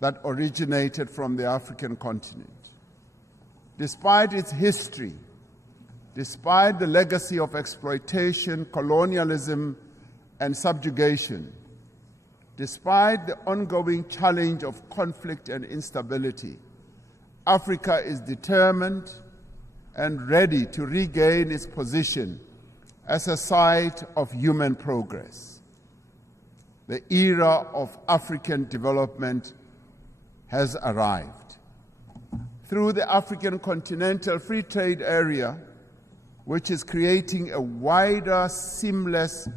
that originated from the African continent. Despite its history, despite the legacy of exploitation, colonialism, and subjugation, despite the ongoing challenge of conflict and instability, Africa is determined and ready to regain its position as a site of human progress. The era of African development has arrived. Through the African Continental Free Trade Area, which is creating a wider, seamless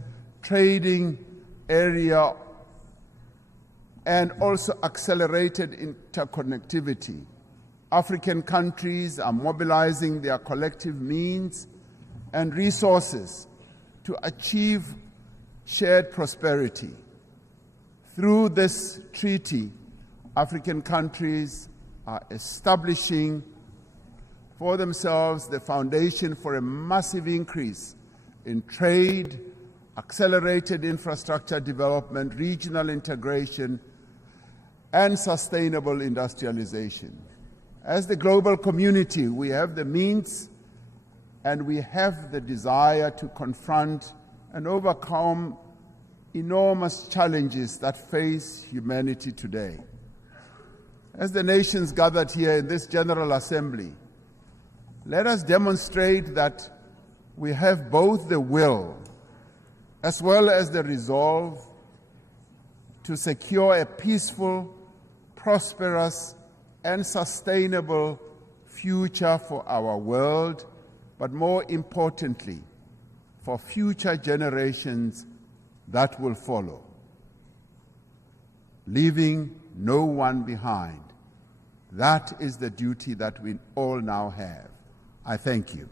trading area and also accelerated interconnectivity, African countries are mobilizing their collective means and resources to achieve shared prosperity. Through this treaty, African countries are establishing for themselves the foundation for a massive increase in trade, accelerated infrastructure development, regional integration, and sustainable industrialization. As the global community, we have the means and we have the desire to confront and overcome enormous challenges that face humanity today. As the nations gathered here in this General Assembly, let us demonstrate that we have both the will as well as the resolve to secure a peaceful, prosperous, and sustainable future for our world, but more importantly, for future generations that will follow, leaving no one behind. That is the duty that we all now have. I thank you.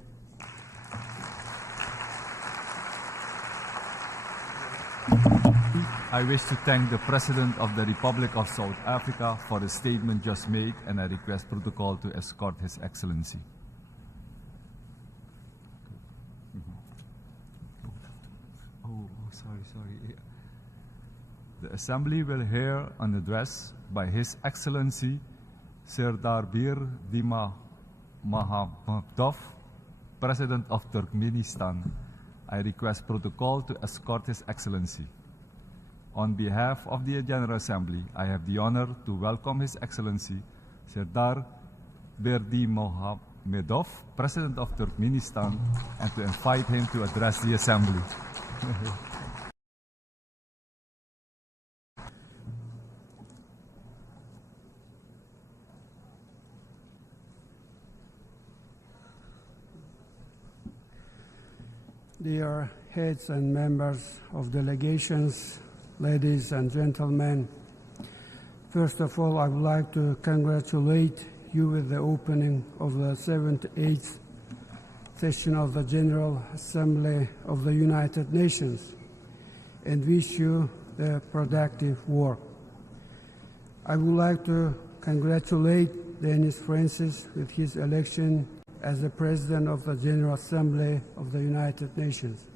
I wish to thank the President of the Republic of South Africa for the statement just made, and I request protocol to escort His Excellency. Sorry. The Assembly will hear an address by His Excellency Serdar Bir Dima Mahamadov, President of Turkmenistan. I request protocol to escort His Excellency. On behalf of the General Assembly, I have the honor to welcome His Excellency Serdar Berdimuhamedov, President of Turkmenistan, and to invite him to address the Assembly. Dear heads and members of delegations, ladies and gentlemen, first of all, I would like to congratulate you with the opening of the 78th session of the General Assembly of the United Nations and wish you the productive work. I would like to congratulate Dennis Francis with his election as the President of the General Assembly of the United Nations.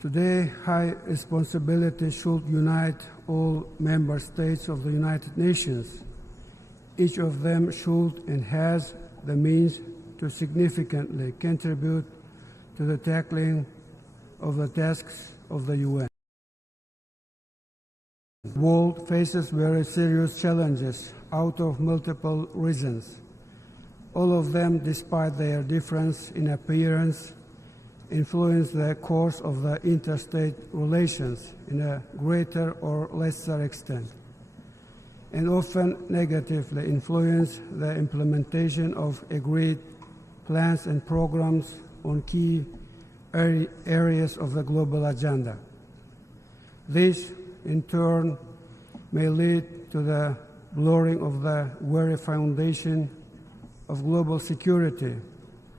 Today, high responsibility should unite all member states of the United Nations. Each of them should and has the means to significantly contribute to the tackling of the tasks of the UN. The world faces very serious challenges out of multiple reasons. All of them, despite their difference in appearance, influence the course of the interstate relations in a greater or lesser extent, and often negatively influence the implementation of agreed plans and programs on key areas of the global agenda. This, in turn, may lead to the blurring of the very foundation of global security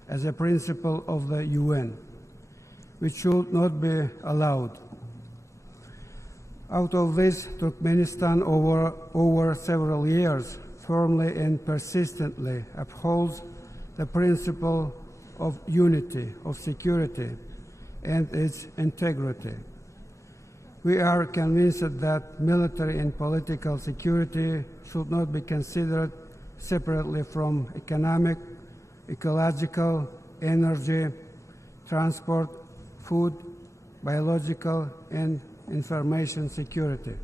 as a principle of the UN, which should not be allowed. Out of this, Turkmenistan over several years firmly and persistently upholds the principle of unity, of security, and its integrity. We are convinced that military and political security should not be considered separately from economic, ecological, energy, transport, food, biological, and information security.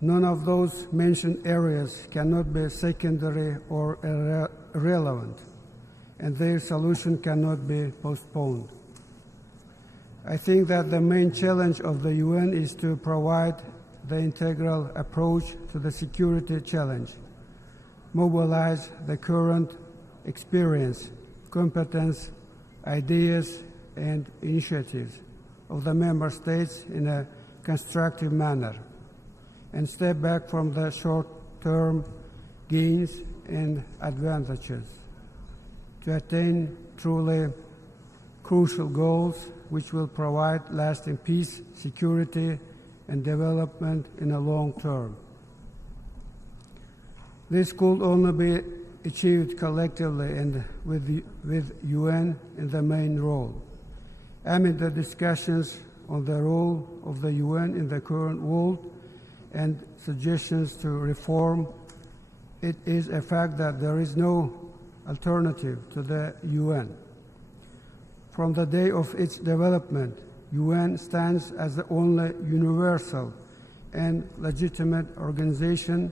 None of those mentioned areas cannot be secondary or irrelevant, and their solution cannot be postponed. I think that the main challenge of the UN is to provide the integral approach to the security challenge, mobilize the current experience, competence, ideas, and initiatives of the member states in a constructive manner, and step back from the short-term gains and advantages to attain truly crucial goals which will provide lasting peace, security, and development in the long term. This could only be achieved collectively and with UN in the main role. Amid the discussions on the role of the UN in the current world and suggestions to reform, it is a fact that there is no alternative to the UN. From the day of its development, UN stands as the only universal and legitimate organization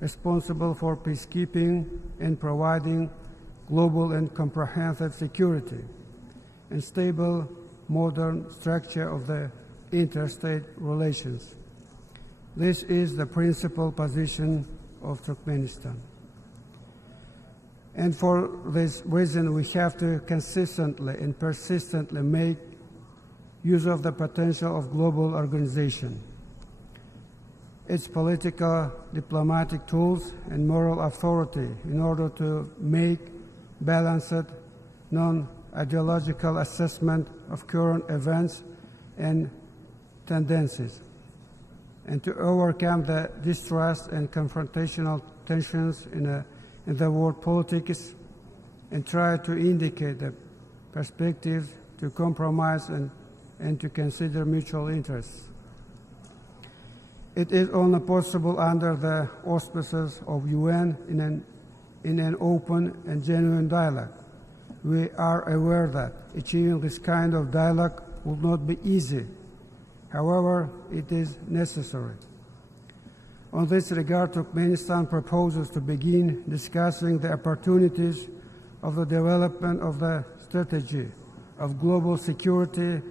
responsible for peacekeeping and providing global and comprehensive security and stable modern structure of the interstate relations. This is the principal position of Turkmenistan. And for this reason, we have to consistently and persistently make use of the potential of global organization, its political, diplomatic tools, and moral authority in order to make balanced, non-ideological assessment of current events and tendencies, and to overcome the distrust and confrontational tensions in the world politics, and try to indicate the perspectives to compromise and to consider mutual interests. It is only possible under the auspices of UN in an open and genuine dialogue. We are aware that achieving this kind of dialogue will not be easy. However, it is necessary. On this regard, Turkmenistan proposes to begin discussing the opportunities of the development of the strategy of global security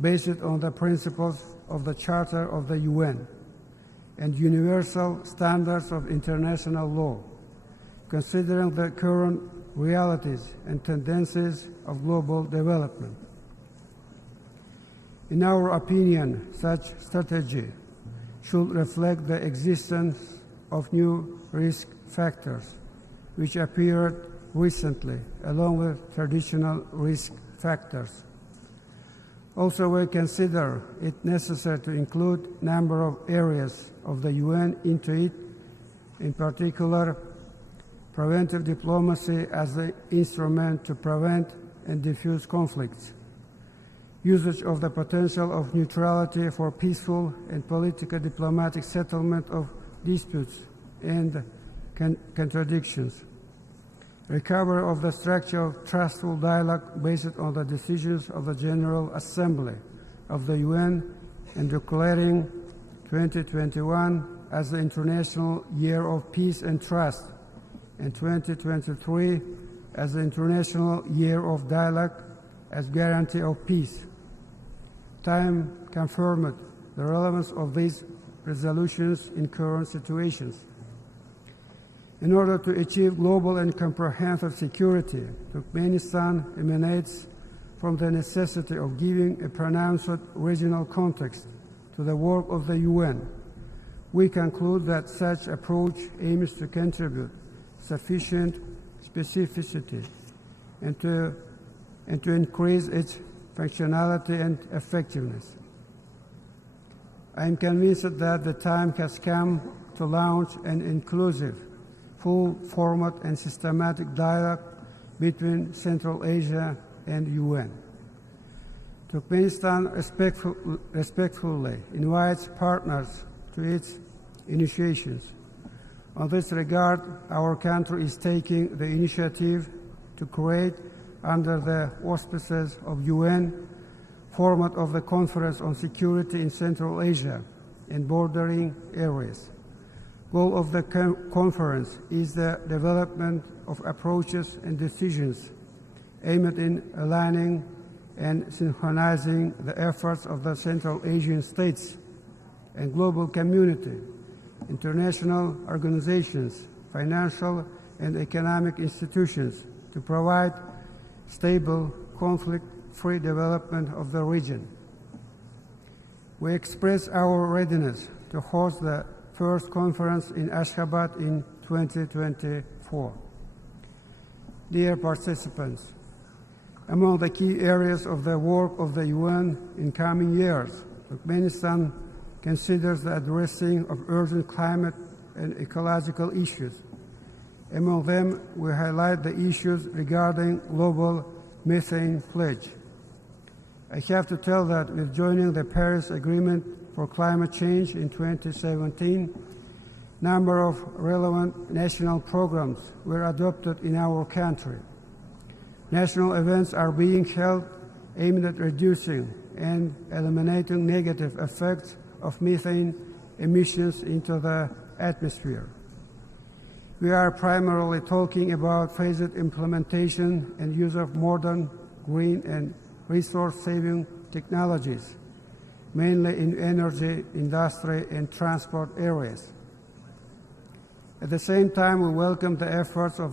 based on the principles of the Charter of the UN and universal standards of international law, considering the current realities and tendencies of global development. In our opinion, such strategy should reflect the existence of new risk factors which appeared recently along with traditional risk factors. Also, we consider it necessary to include a number of areas of the UN into it, in particular preventive diplomacy as the instrument to prevent and diffuse conflicts, usage of the potential of neutrality for peaceful and political diplomatic settlement of disputes and contradictions, recovery of the structure of trustful dialogue based on the decisions of the General Assembly of the UN, and declaring 2021 as the International Year of Peace and Trust, and 2023 as the International Year of Dialogue as guarantee of peace. Time confirmed the relevance of these resolutions in current situations. In order to achieve global and comprehensive security, Turkmenistan emanates from the necessity of giving a pronounced regional context to the work of the UN. We conclude that such approach aims to contribute sufficient specificity and to increase its functionality and effectiveness. I am convinced that the time has come to launch an inclusive, full format and systematic dialogue between Central Asia and UN. Turkmenistan respectfully invites partners to its initiations. On this regard, our country is taking the initiative to create under the auspices of UN, format of the Conference on Security in Central Asia and bordering areas. Goal of the conference is the development of approaches and decisions aimed in aligning and synchronizing the efforts of the Central Asian states and global community, international organizations, financial and economic institutions to provide stable, conflict-free development of the region. We express our readiness to host the first conference in Ashgabat in 2024. Dear participants, among the key areas of the work of the UN in coming years, Turkmenistan considers the addressing of urgent climate and ecological issues. Among them, we highlight the issues regarding global methane pledge. I have to tell that with joining the Paris Agreement for Climate Change in 2017, number of relevant national programs were adopted in our country. National events are being held aimed at reducing and eliminating negative effects of methane emissions into the atmosphere. We are primarily talking about phased implementation and use of modern, green and resource-saving technologies, mainly in energy, industry and transport areas. At the same time, we welcome the efforts of the